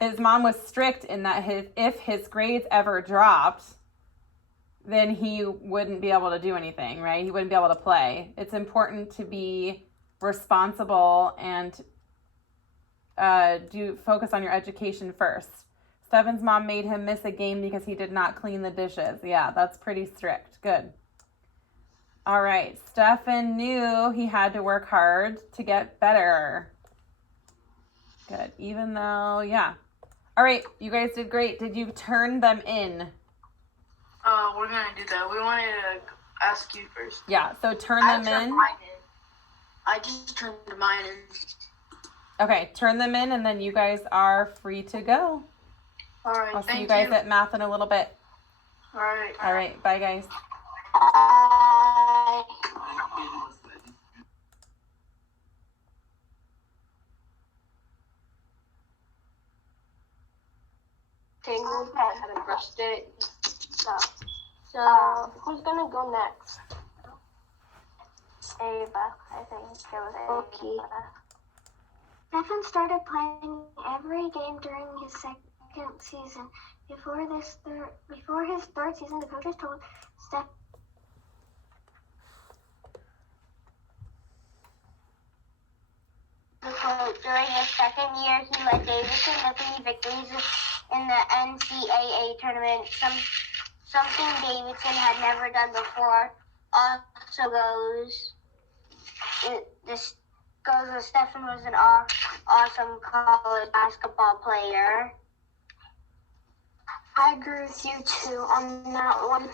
His mom was strict in that if his grades ever dropped, then he wouldn't be able to do anything, right? He wouldn't be able to play. It's important to be responsible and focus on your education first. Stefan's mom made him miss a game because he did not clean the dishes. Yeah, that's pretty strict. Good. All right. Stefan knew he had to work hard to get better. Good. Even though, yeah. All right. You guys did great. Did you turn them in? We're gonna do that. We wanted to ask you first. Yeah. So turn them in. I just turned mine in. Okay. Turn them in, and then you guys are free to go. All right. I'll see you guys at math in a little bit. All right. All right. Bye, guys. Tangled hadn't brushed it. So who's gonna go next? Ava, I think it was Ava. Okay. Stefan started playing every game during his second season. Before his third season, the coaches told Stefan during his second year, he led Davidson to 3 victories in the NCAA tournament, something Davidson had never done before. Also this goes with Stefan was an awesome college basketball player. I agree with you too on that one.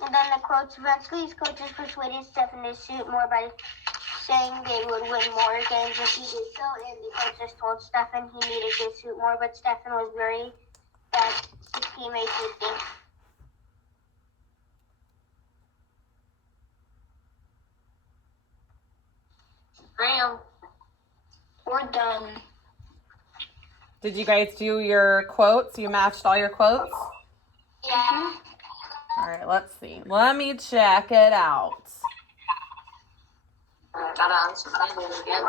And then the quotes, eventually his coaches persuaded Stefan to shoot more by saying they would win more games if he did so, and the coaches told Stefan he needed to shoot more, but Stefan was worried that his teammates would think. Graham, we're done. Did you guys do your quotes? You matched all your quotes? Yeah. All right, let's see. Let me check it out. Gotta answer it again.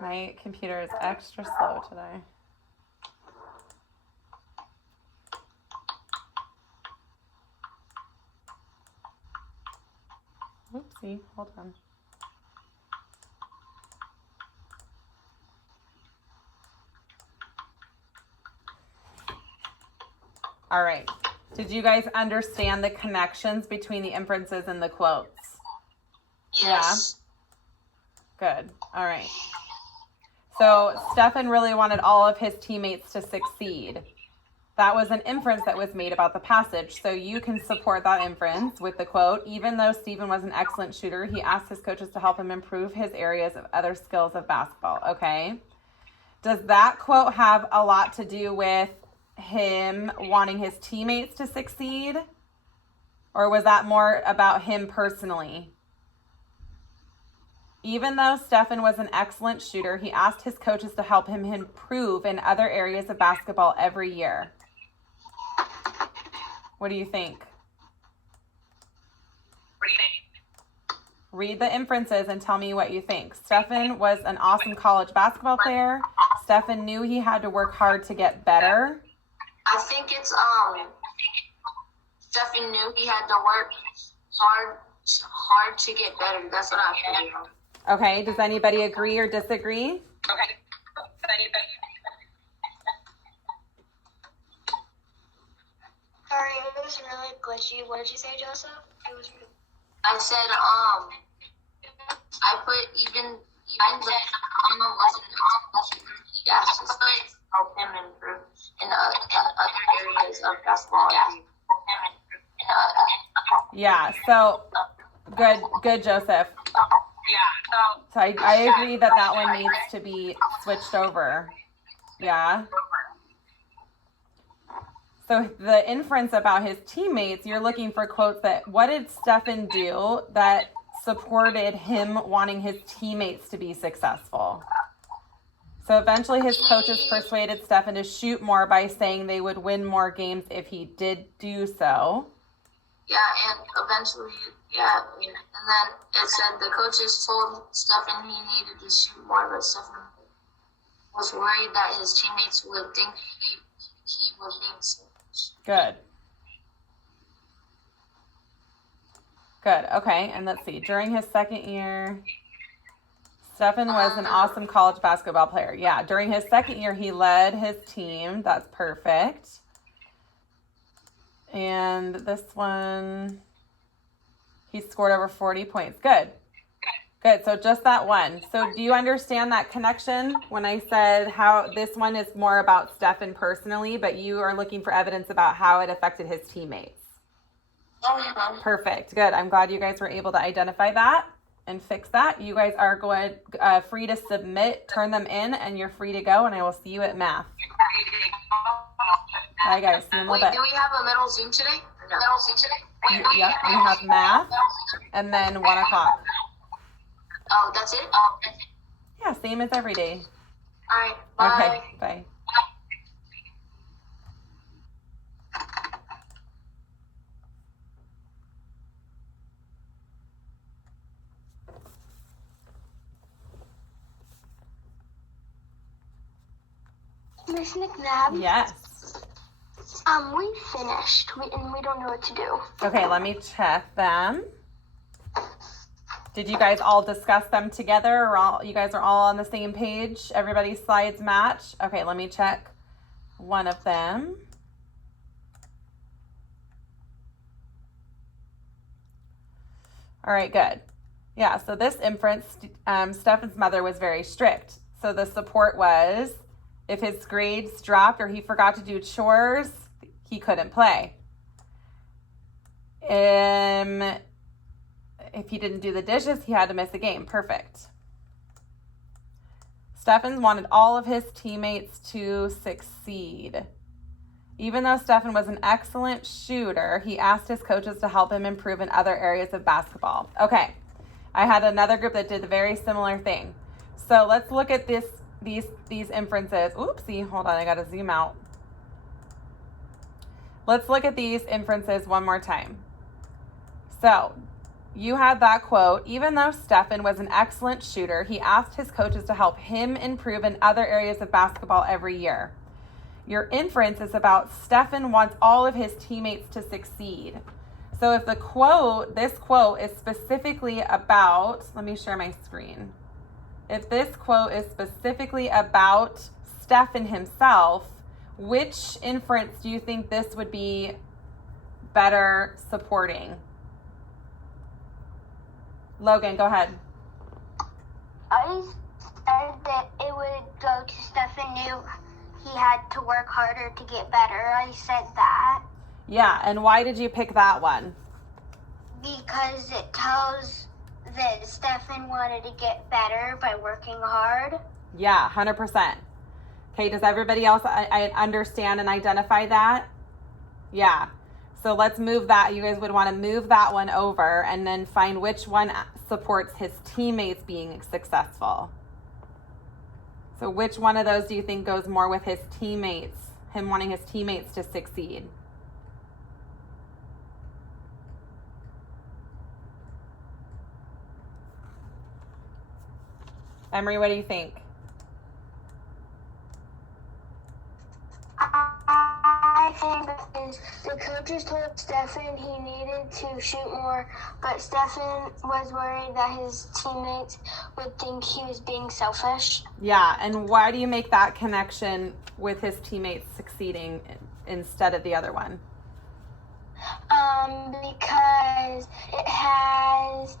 My computer is extra slow today. Oopsie, hold on. All right. Did you guys understand the connections between the inferences and the quotes? Yes. Yeah? Good. All right. So Stefan really wanted all of his teammates to succeed. That was an inference that was made about the passage. So you can support that inference with the quote, even though Stephen was an excellent shooter, he asked his coaches to help him improve his areas of other skills of basketball. Okay. Does that quote have a lot to do with him wanting his teammates to succeed? Or was that more about him personally? Even though Stefan was an excellent shooter, he asked his coaches to help him improve in other areas of basketball every year. What do you think? Read the inferences and tell me what you think. Stefan was an awesome college basketball player. Stefan knew he had to work hard to get better. I think it's Stefan knew he had to work hard to get better. That's what I think. Okay, does anybody agree or disagree? Okay. Sorry, it was really glitchy. What did you say, Joseph? It was. I said I put even though wasn't he asked his coach to help him improve in other areas of basketball. Yeah, so good, Joseph. So I agree that one needs to be switched over. Yeah. So the inference about his teammates, you're looking for quotes that, what did Stefan do that supported him wanting his teammates to be successful? So eventually his coaches persuaded Stefan to shoot more by saying they would win more games if he did do so. Yeah, and eventually, yeah, and then it said the coaches told Stefan he needed to shoot more, but Stefan. was worried that his teammates would think he was being selfish. Good. Good. Okay. And let's see. During his second year, Stephen was an awesome college basketball player. Yeah. During his second year, he led his team. That's perfect. And this one, he scored over 40 points. Good. Good. So just that one. So do you understand that connection when I said how this one is more about Stephen personally, but you are looking for evidence about how it affected his teammates? Perfect. Good. I'm glad you guys were able to identify that and fix that. You guys are free to submit, turn them in, and you're free to go, and I will see you at math. Bye, guys. See you in a little bit. Do we have a middle Zoom today? No. Middle Zoom today? Yep. We have math, and then 1 o'clock. Oh, that's it? Yeah, same as every day. All right. Bye. Okay. Bye. Miss McNabb? Yes. We finished, and we don't know what to do. Okay, let me check them. Did you guys all discuss them together, or you guys are all on the same page? Everybody's slides match? Okay, let me check one of them. All right, good. Yeah, so this inference, Stefan's mother was very strict. So the support was, if his grades dropped or he forgot to do chores, he couldn't play. If he didn't do the dishes, he had to miss a game. Perfect. Stefan wanted all of his teammates to succeed. Even though Stefan was an excellent shooter, he asked his coaches to help him improve in other areas of basketball. Okay, I had another group that did a very similar thing. So let's look at these inferences. Oopsie, hold on, I gotta zoom out. Let's look at these inferences one more time. So you had that quote, even though Stefan was an excellent shooter, he asked his coaches to help him improve in other areas of basketball every year. Your inference is about Stefan wants all of his teammates to succeed. So if this quote is specifically about, let me share my screen. If this quote is specifically about Stefan himself, which inference do you think this would be better supporting? Logan, go ahead. I said that it would go to Stefan knew he had to work harder to get better. I said that. Yeah, and why did you pick that one? Because it tells that Stefan wanted to get better by working hard. Yeah, 100%. Okay, does everybody else I understand and identify that? Yeah. So let's move that. You guys would want to move that one over and then find which one supports his teammates being successful. So which one of those do you think goes more with his teammates, him wanting his teammates to succeed? Emery, what do you think? I think the coaches told Stefan he needed to shoot more, but Stefan was worried that his teammates would think he was being selfish. Yeah, and why do you make that connection with his teammates succeeding instead of the other one? Because it has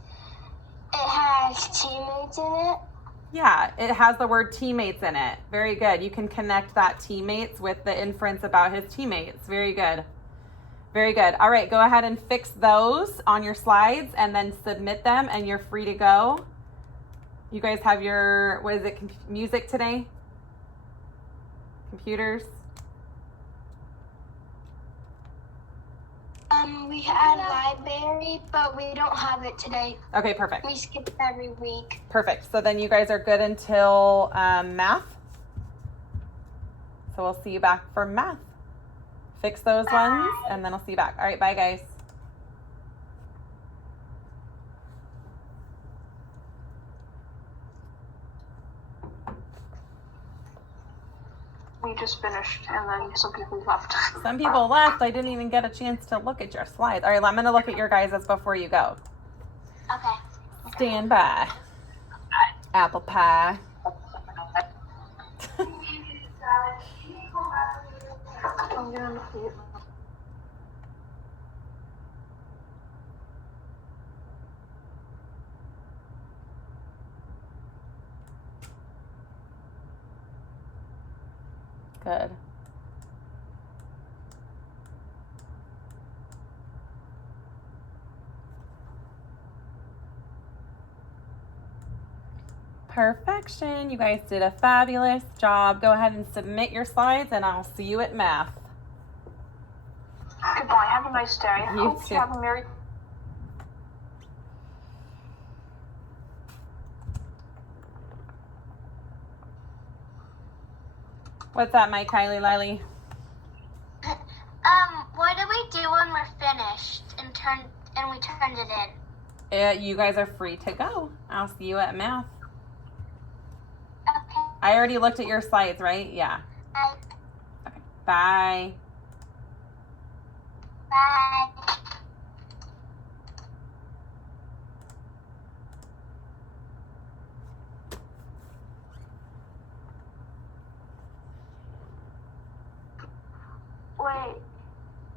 teammates in it. Yeah, it has the word teammates in it. Very good. You can connect that teammates with the inference about his teammates. Very good. Very good. All right, go ahead and fix those on your slides and then submit them and you're free to go. You guys have your, what is it, music today? Computers? We had library, but we don't have it today. Okay, perfect. We skip every week. Perfect. So then you guys are good until math. So we'll see you back for math. Fix those ones and then I'll see you back. All right, bye guys. We just finished, and then some people left. Some people left. I didn't even get a chance to look at your slides. All right, I'm going to look at your guys' before you go. Okay. Stand by. Apple pie. I'm gonna eat. Good. Perfection. You guys did a fabulous job. Go ahead and submit your slides, and I'll see you at math. Goodbye. Have a nice day. You Hope too. you have a merry. What's that, Mike, Kylie, Lily? What do we do when we're finished and we turned it in? You guys are free to go. I'll see you at math. Okay. I already looked at your slides, right? Yeah. Bye. Okay. Bye. Bye. Wait.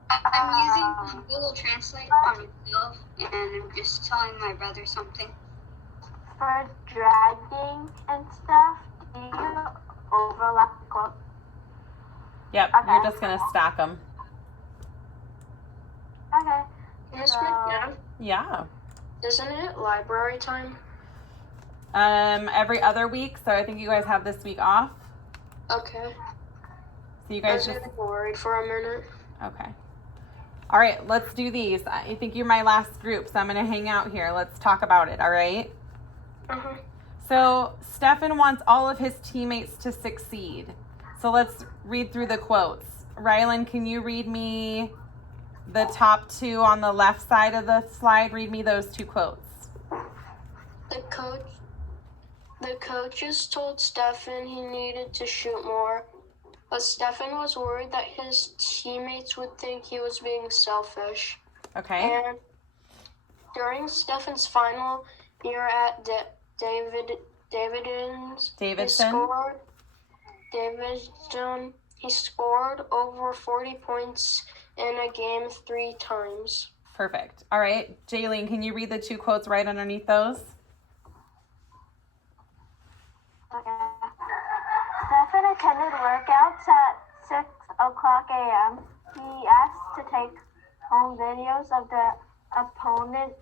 I'm using Google Translate on myself, and I'm just telling my brother something. For dragging and stuff, do you overlap the quote? Yep, Okay. you're just going to stack them. Okay. Miss So- McNabb, Yeah. isn't it library time? Every other week, so I think you guys have this week off. Okay. So you I guys was just... getting worried for a minute. Okay. All right, let's do these. I think you're my last group, so I'm going to hang out here. Let's talk about it, all right? Uh-huh. So Stefan wants all of his teammates to succeed. So let's read through the quotes. Rylan, can you read me the top two on the left side of the slide? Read me those two quotes. The coaches told Stefan he needed to shoot more, but Stefan was worried that his teammates would think he was being selfish. Okay. And during Stefan's final year at he scored over 40 points in a game 3 times. Perfect. All right. Jaylene, can you read the two quotes right underneath those? Okay. Stefan attended workouts at 6 o'clock a.m. He asked to take home videos of the opponents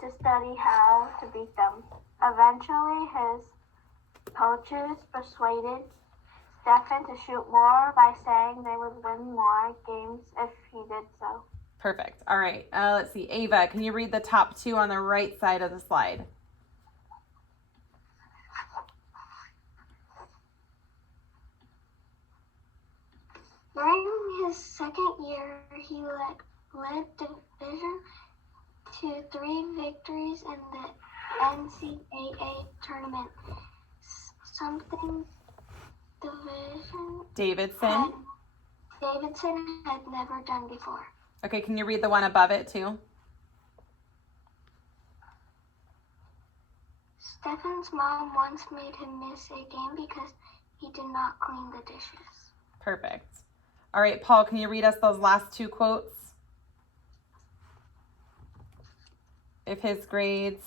to study how to beat them. Eventually, his coaches persuaded Stefan to shoot more by saying they would win more games if he did so. Perfect. All right. Let's see. Ava, can you read the top two on the right side of the slide? During his second year, he led Division to 3 victories in the NCAA tournament. Something Davidson had never done before. Okay, can you read the one above it too? Stefan's mom once made him miss a game because he did not clean the dishes. Perfect. All right, Paul, can you read us those last two quotes? If his grades...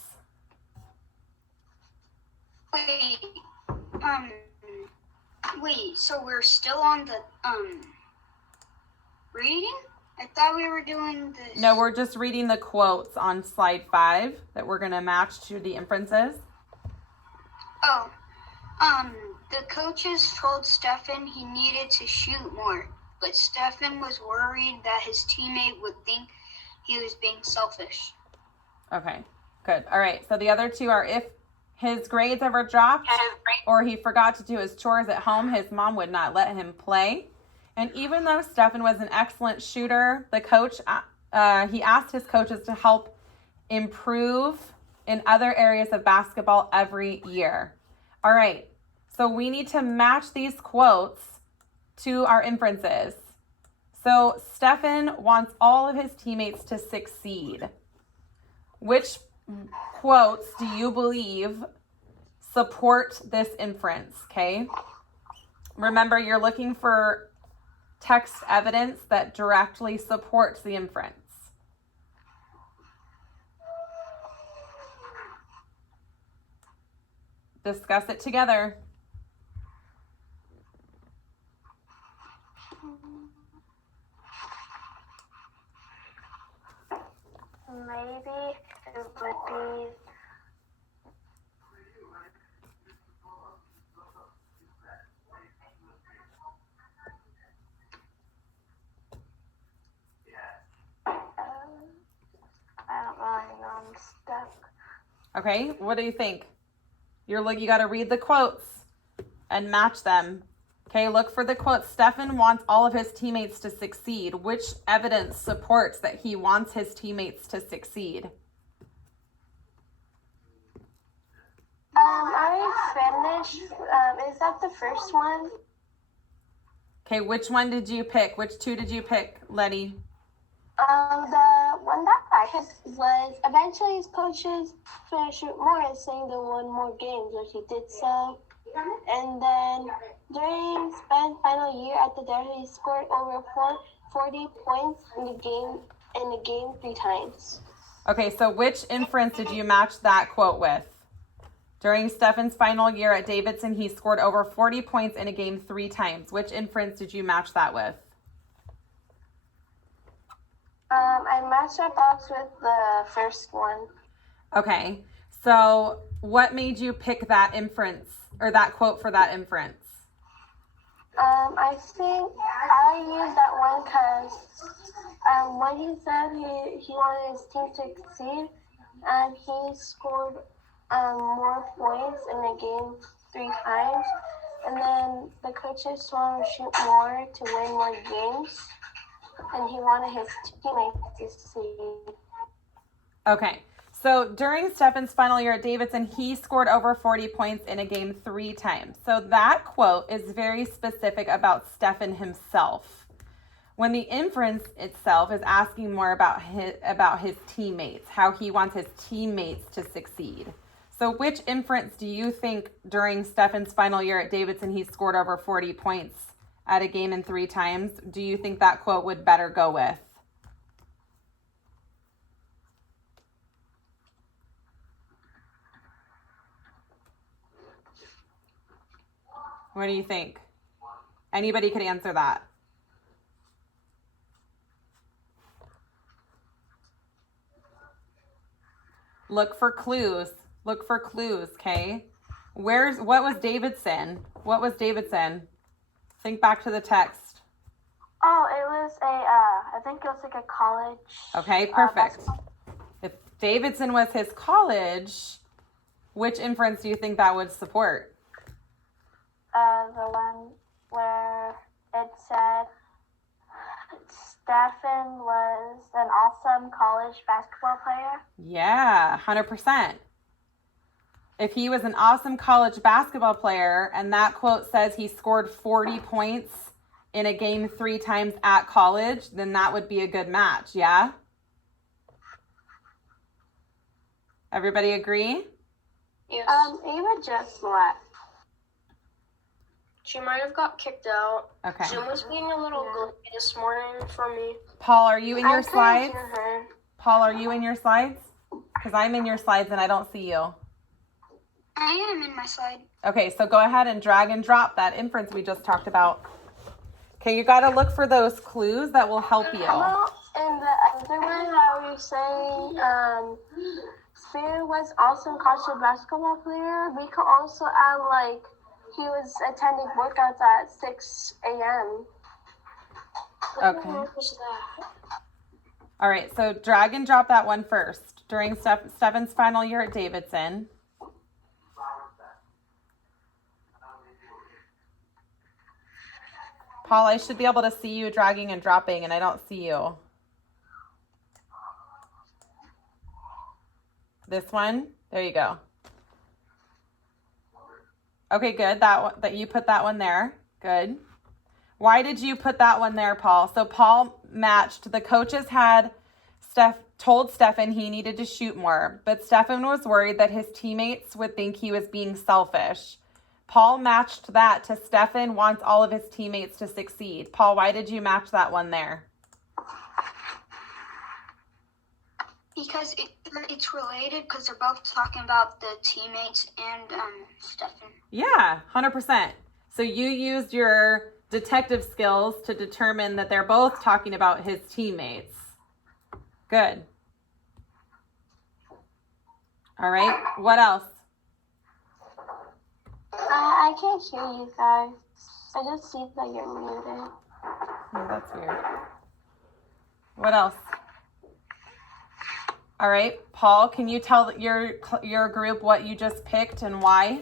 Wait, so we're still on the, reading? I thought we were doing this. No, we're just reading the quotes on slide 5 that we're going to match to the inferences. Oh, the coaches told Stefan he needed to shoot more, but Stefan was worried that his teammate would think he was being selfish. Okay, good. All right, so the other two are if his grades ever dropped or he forgot to do his chores at home, his mom would not let him play. And even though Stefan was an excellent shooter, the coach, he asked his coaches to help improve in other areas of basketball every year. All right, so we need to match these quotes to our inferences. So Stefan wants all of his teammates to succeed. Which quotes do you believe support this inference, okay? Remember, you're looking for text evidence that directly supports the inference. Discuss it together. Maybe it would be I don't really know. I'm stuck. Okay, what do you think? You got to read the quotes and match them. Okay, look for the quote. Stefan wants all of his teammates to succeed. Which evidence supports that he wants his teammates to succeed? I finished. Is that the first one? Okay, which one did you pick? Which two did you pick, Letty? The one that I picked was eventually his coaches finished more and saying they won more games, which he did so. And then during Spen's final year at the Derby, he scored over 40 points in the game 3 times. Okay, so which inference did you match that quote with? During Stefan's final year at Davidson, he scored over 40 points in a game 3 times. Which inference did you match that with? I matched that box with the first one. Okay, so what made you pick that inference or that quote for that inference? I think I used that one because when he said he wanted his team to succeed, and he scored more points in the game 3 times, and then the coaches told him to shoot more to win more games, and he wanted his teammates to succeed. Okay, so during Stefan's final year at Davidson, he scored over 40 points in a game 3 times. So that quote is very specific about Stefan himself, when the inference itself is asking more about his teammates, how he wants his teammates to succeed. So which inference do you think during Stefan's final year at Davidson he scored over 40 points at a game in 3 times? Do you think that quote would better go with? What do you think? Anybody could answer that. Look for clues. Look for clues, okay? What was Davidson? What was Davidson? Think back to the text. Oh, it was I think it was like a college. Okay, perfect. If Davidson was his college, which inference do you think that would support? The one where it said Stefan was an awesome college basketball player. Yeah, 100%. If he was an awesome college basketball player and that quote says he scored 40 points in a game 3 times at college, then that would be a good match, yeah? Everybody agree? Yes. Ava just left. She might have got kicked out. Okay. Zoom was being a little glitchy this morning for me. Paul, are you in your slides? Hear her. Paul, are you in your slides? Because I'm in your slides and I don't see you. I am in my slide. Okay, so go ahead and drag and drop that inference we just talked about. Okay, you got to look for those clues that will help you. Well, in the other one, how you're saying Spear was awesome college basketball player, we could also add like he was attending workouts at 6 a.m. Okay. What was that? All right, so drag and drop that one first. During Stefan's final year at Davidson. Paul, I should be able to see you dragging and dropping, and I don't see you. This one? There you go. Okay, good. That you put that one there. Good. Why did you put that one there, Paul? So Paul matched. The coaches had told Stefan he needed to shoot more, but Stefan was worried that his teammates would think he was being selfish. Paul matched that to Stefan wants all of his teammates to succeed. Paul, why did you match that one there? Because it's related, because they're both talking about the teammates and Stefan. Yeah, 100%. So you used your detective skills to determine that they're both talking about his teammates. Good. All right, what else? I can't hear you guys. I just see that you're muted. Oh, that's weird. What else? All right, Paul, can you tell your group what you just picked and why?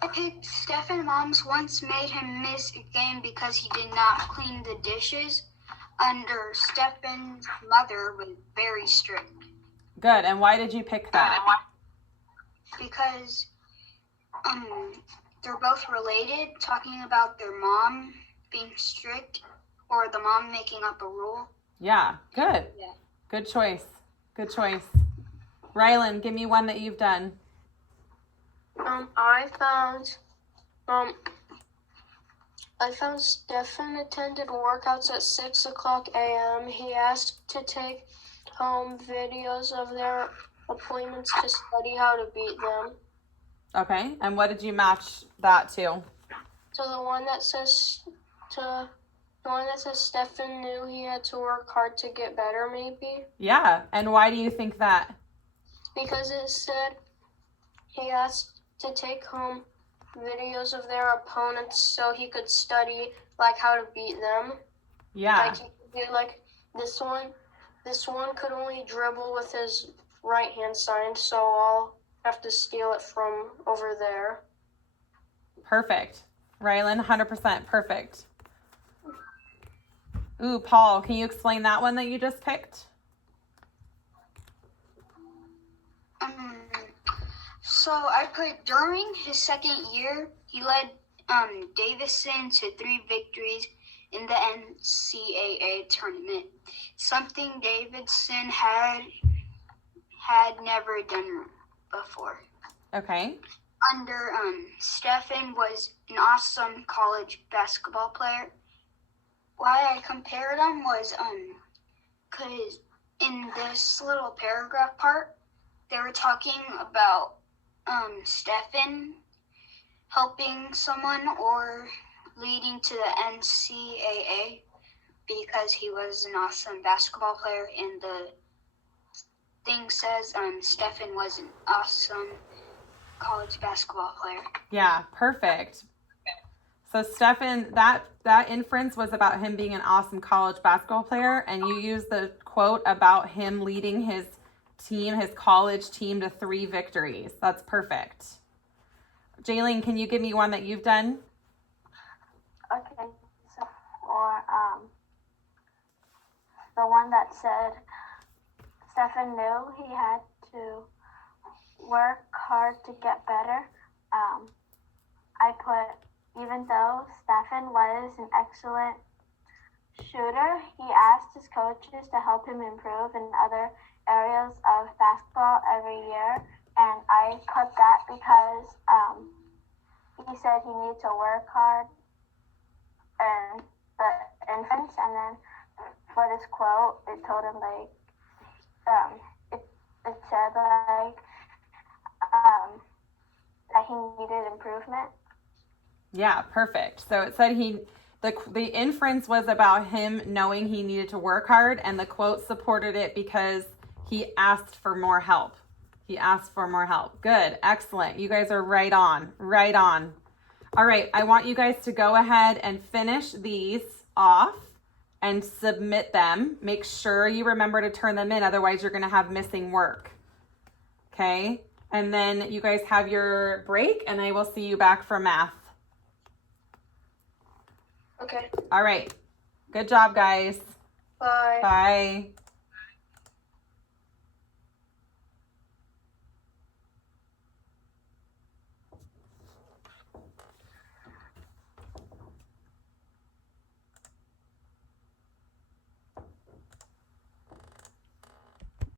I picked Stefan Mom's once made him miss a game because he did not clean the dishes. Under Stefan's mother was very strict. Good, and why did you pick that? Because they're both related, talking about their mom being strict or the mom making up a rule. Yeah, good. Yeah. Good choice. Good choice. Rylan, give me one that you've done. I found Stefan attended workouts at 6 o'clock a.m. He asked to take home videos of their appointments to study how to beat them. Okay, and what did you match that to? So the one that says Stefan knew he had to work hard to get better, maybe? Yeah, and why do you think that? Because it said he asked to take home videos of their opponents so he could study like how to beat them. Yeah. Like he could be like this one could only dribble with his right hand side, so I'll have to steal it from over there. Perfect. Rylan, 100% perfect. Ooh, Paul, can you explain that one that you just picked? So I put during his second year, he led Davison to 3 victories in the NCAA tournament, something Davidson had never done before. Okay. Under Stefan was an awesome college basketball player. Why I compared them was because in this little paragraph part, they were talking about Stefan helping someone or leading to the NCAA because he was an awesome basketball player, and the thing says Stefan was an awesome college basketball player. Yeah, perfect. So Stefan, that inference was about him being an awesome college basketball player, and you used the quote about him leading his team, his college team, to 3 victories. That's perfect. Jaylene, can you give me one that you've done? Okay, so for the one that said Stefan knew he had to work hard to get better, I put, even though Stefan was an excellent shooter, he asked his coaches to help him improve in other areas of basketball every year, and I put that because he said he needed to work hard in the infants, and then for this quote, it told him like it said like that he needed improvement. Yeah, perfect. So it said the inference was about him knowing he needed to work hard, and the quote supported it because he asked for more help. He asked for more help. Good. Excellent. You guys are right on. Right on. All right. I want you guys to go ahead and finish these off and submit them. Make sure you remember to turn them in. Otherwise, you're going to have missing work. Okay. And then you guys have your break, and I will see you back for math. Okay. All right. Good job, guys. Bye. Bye.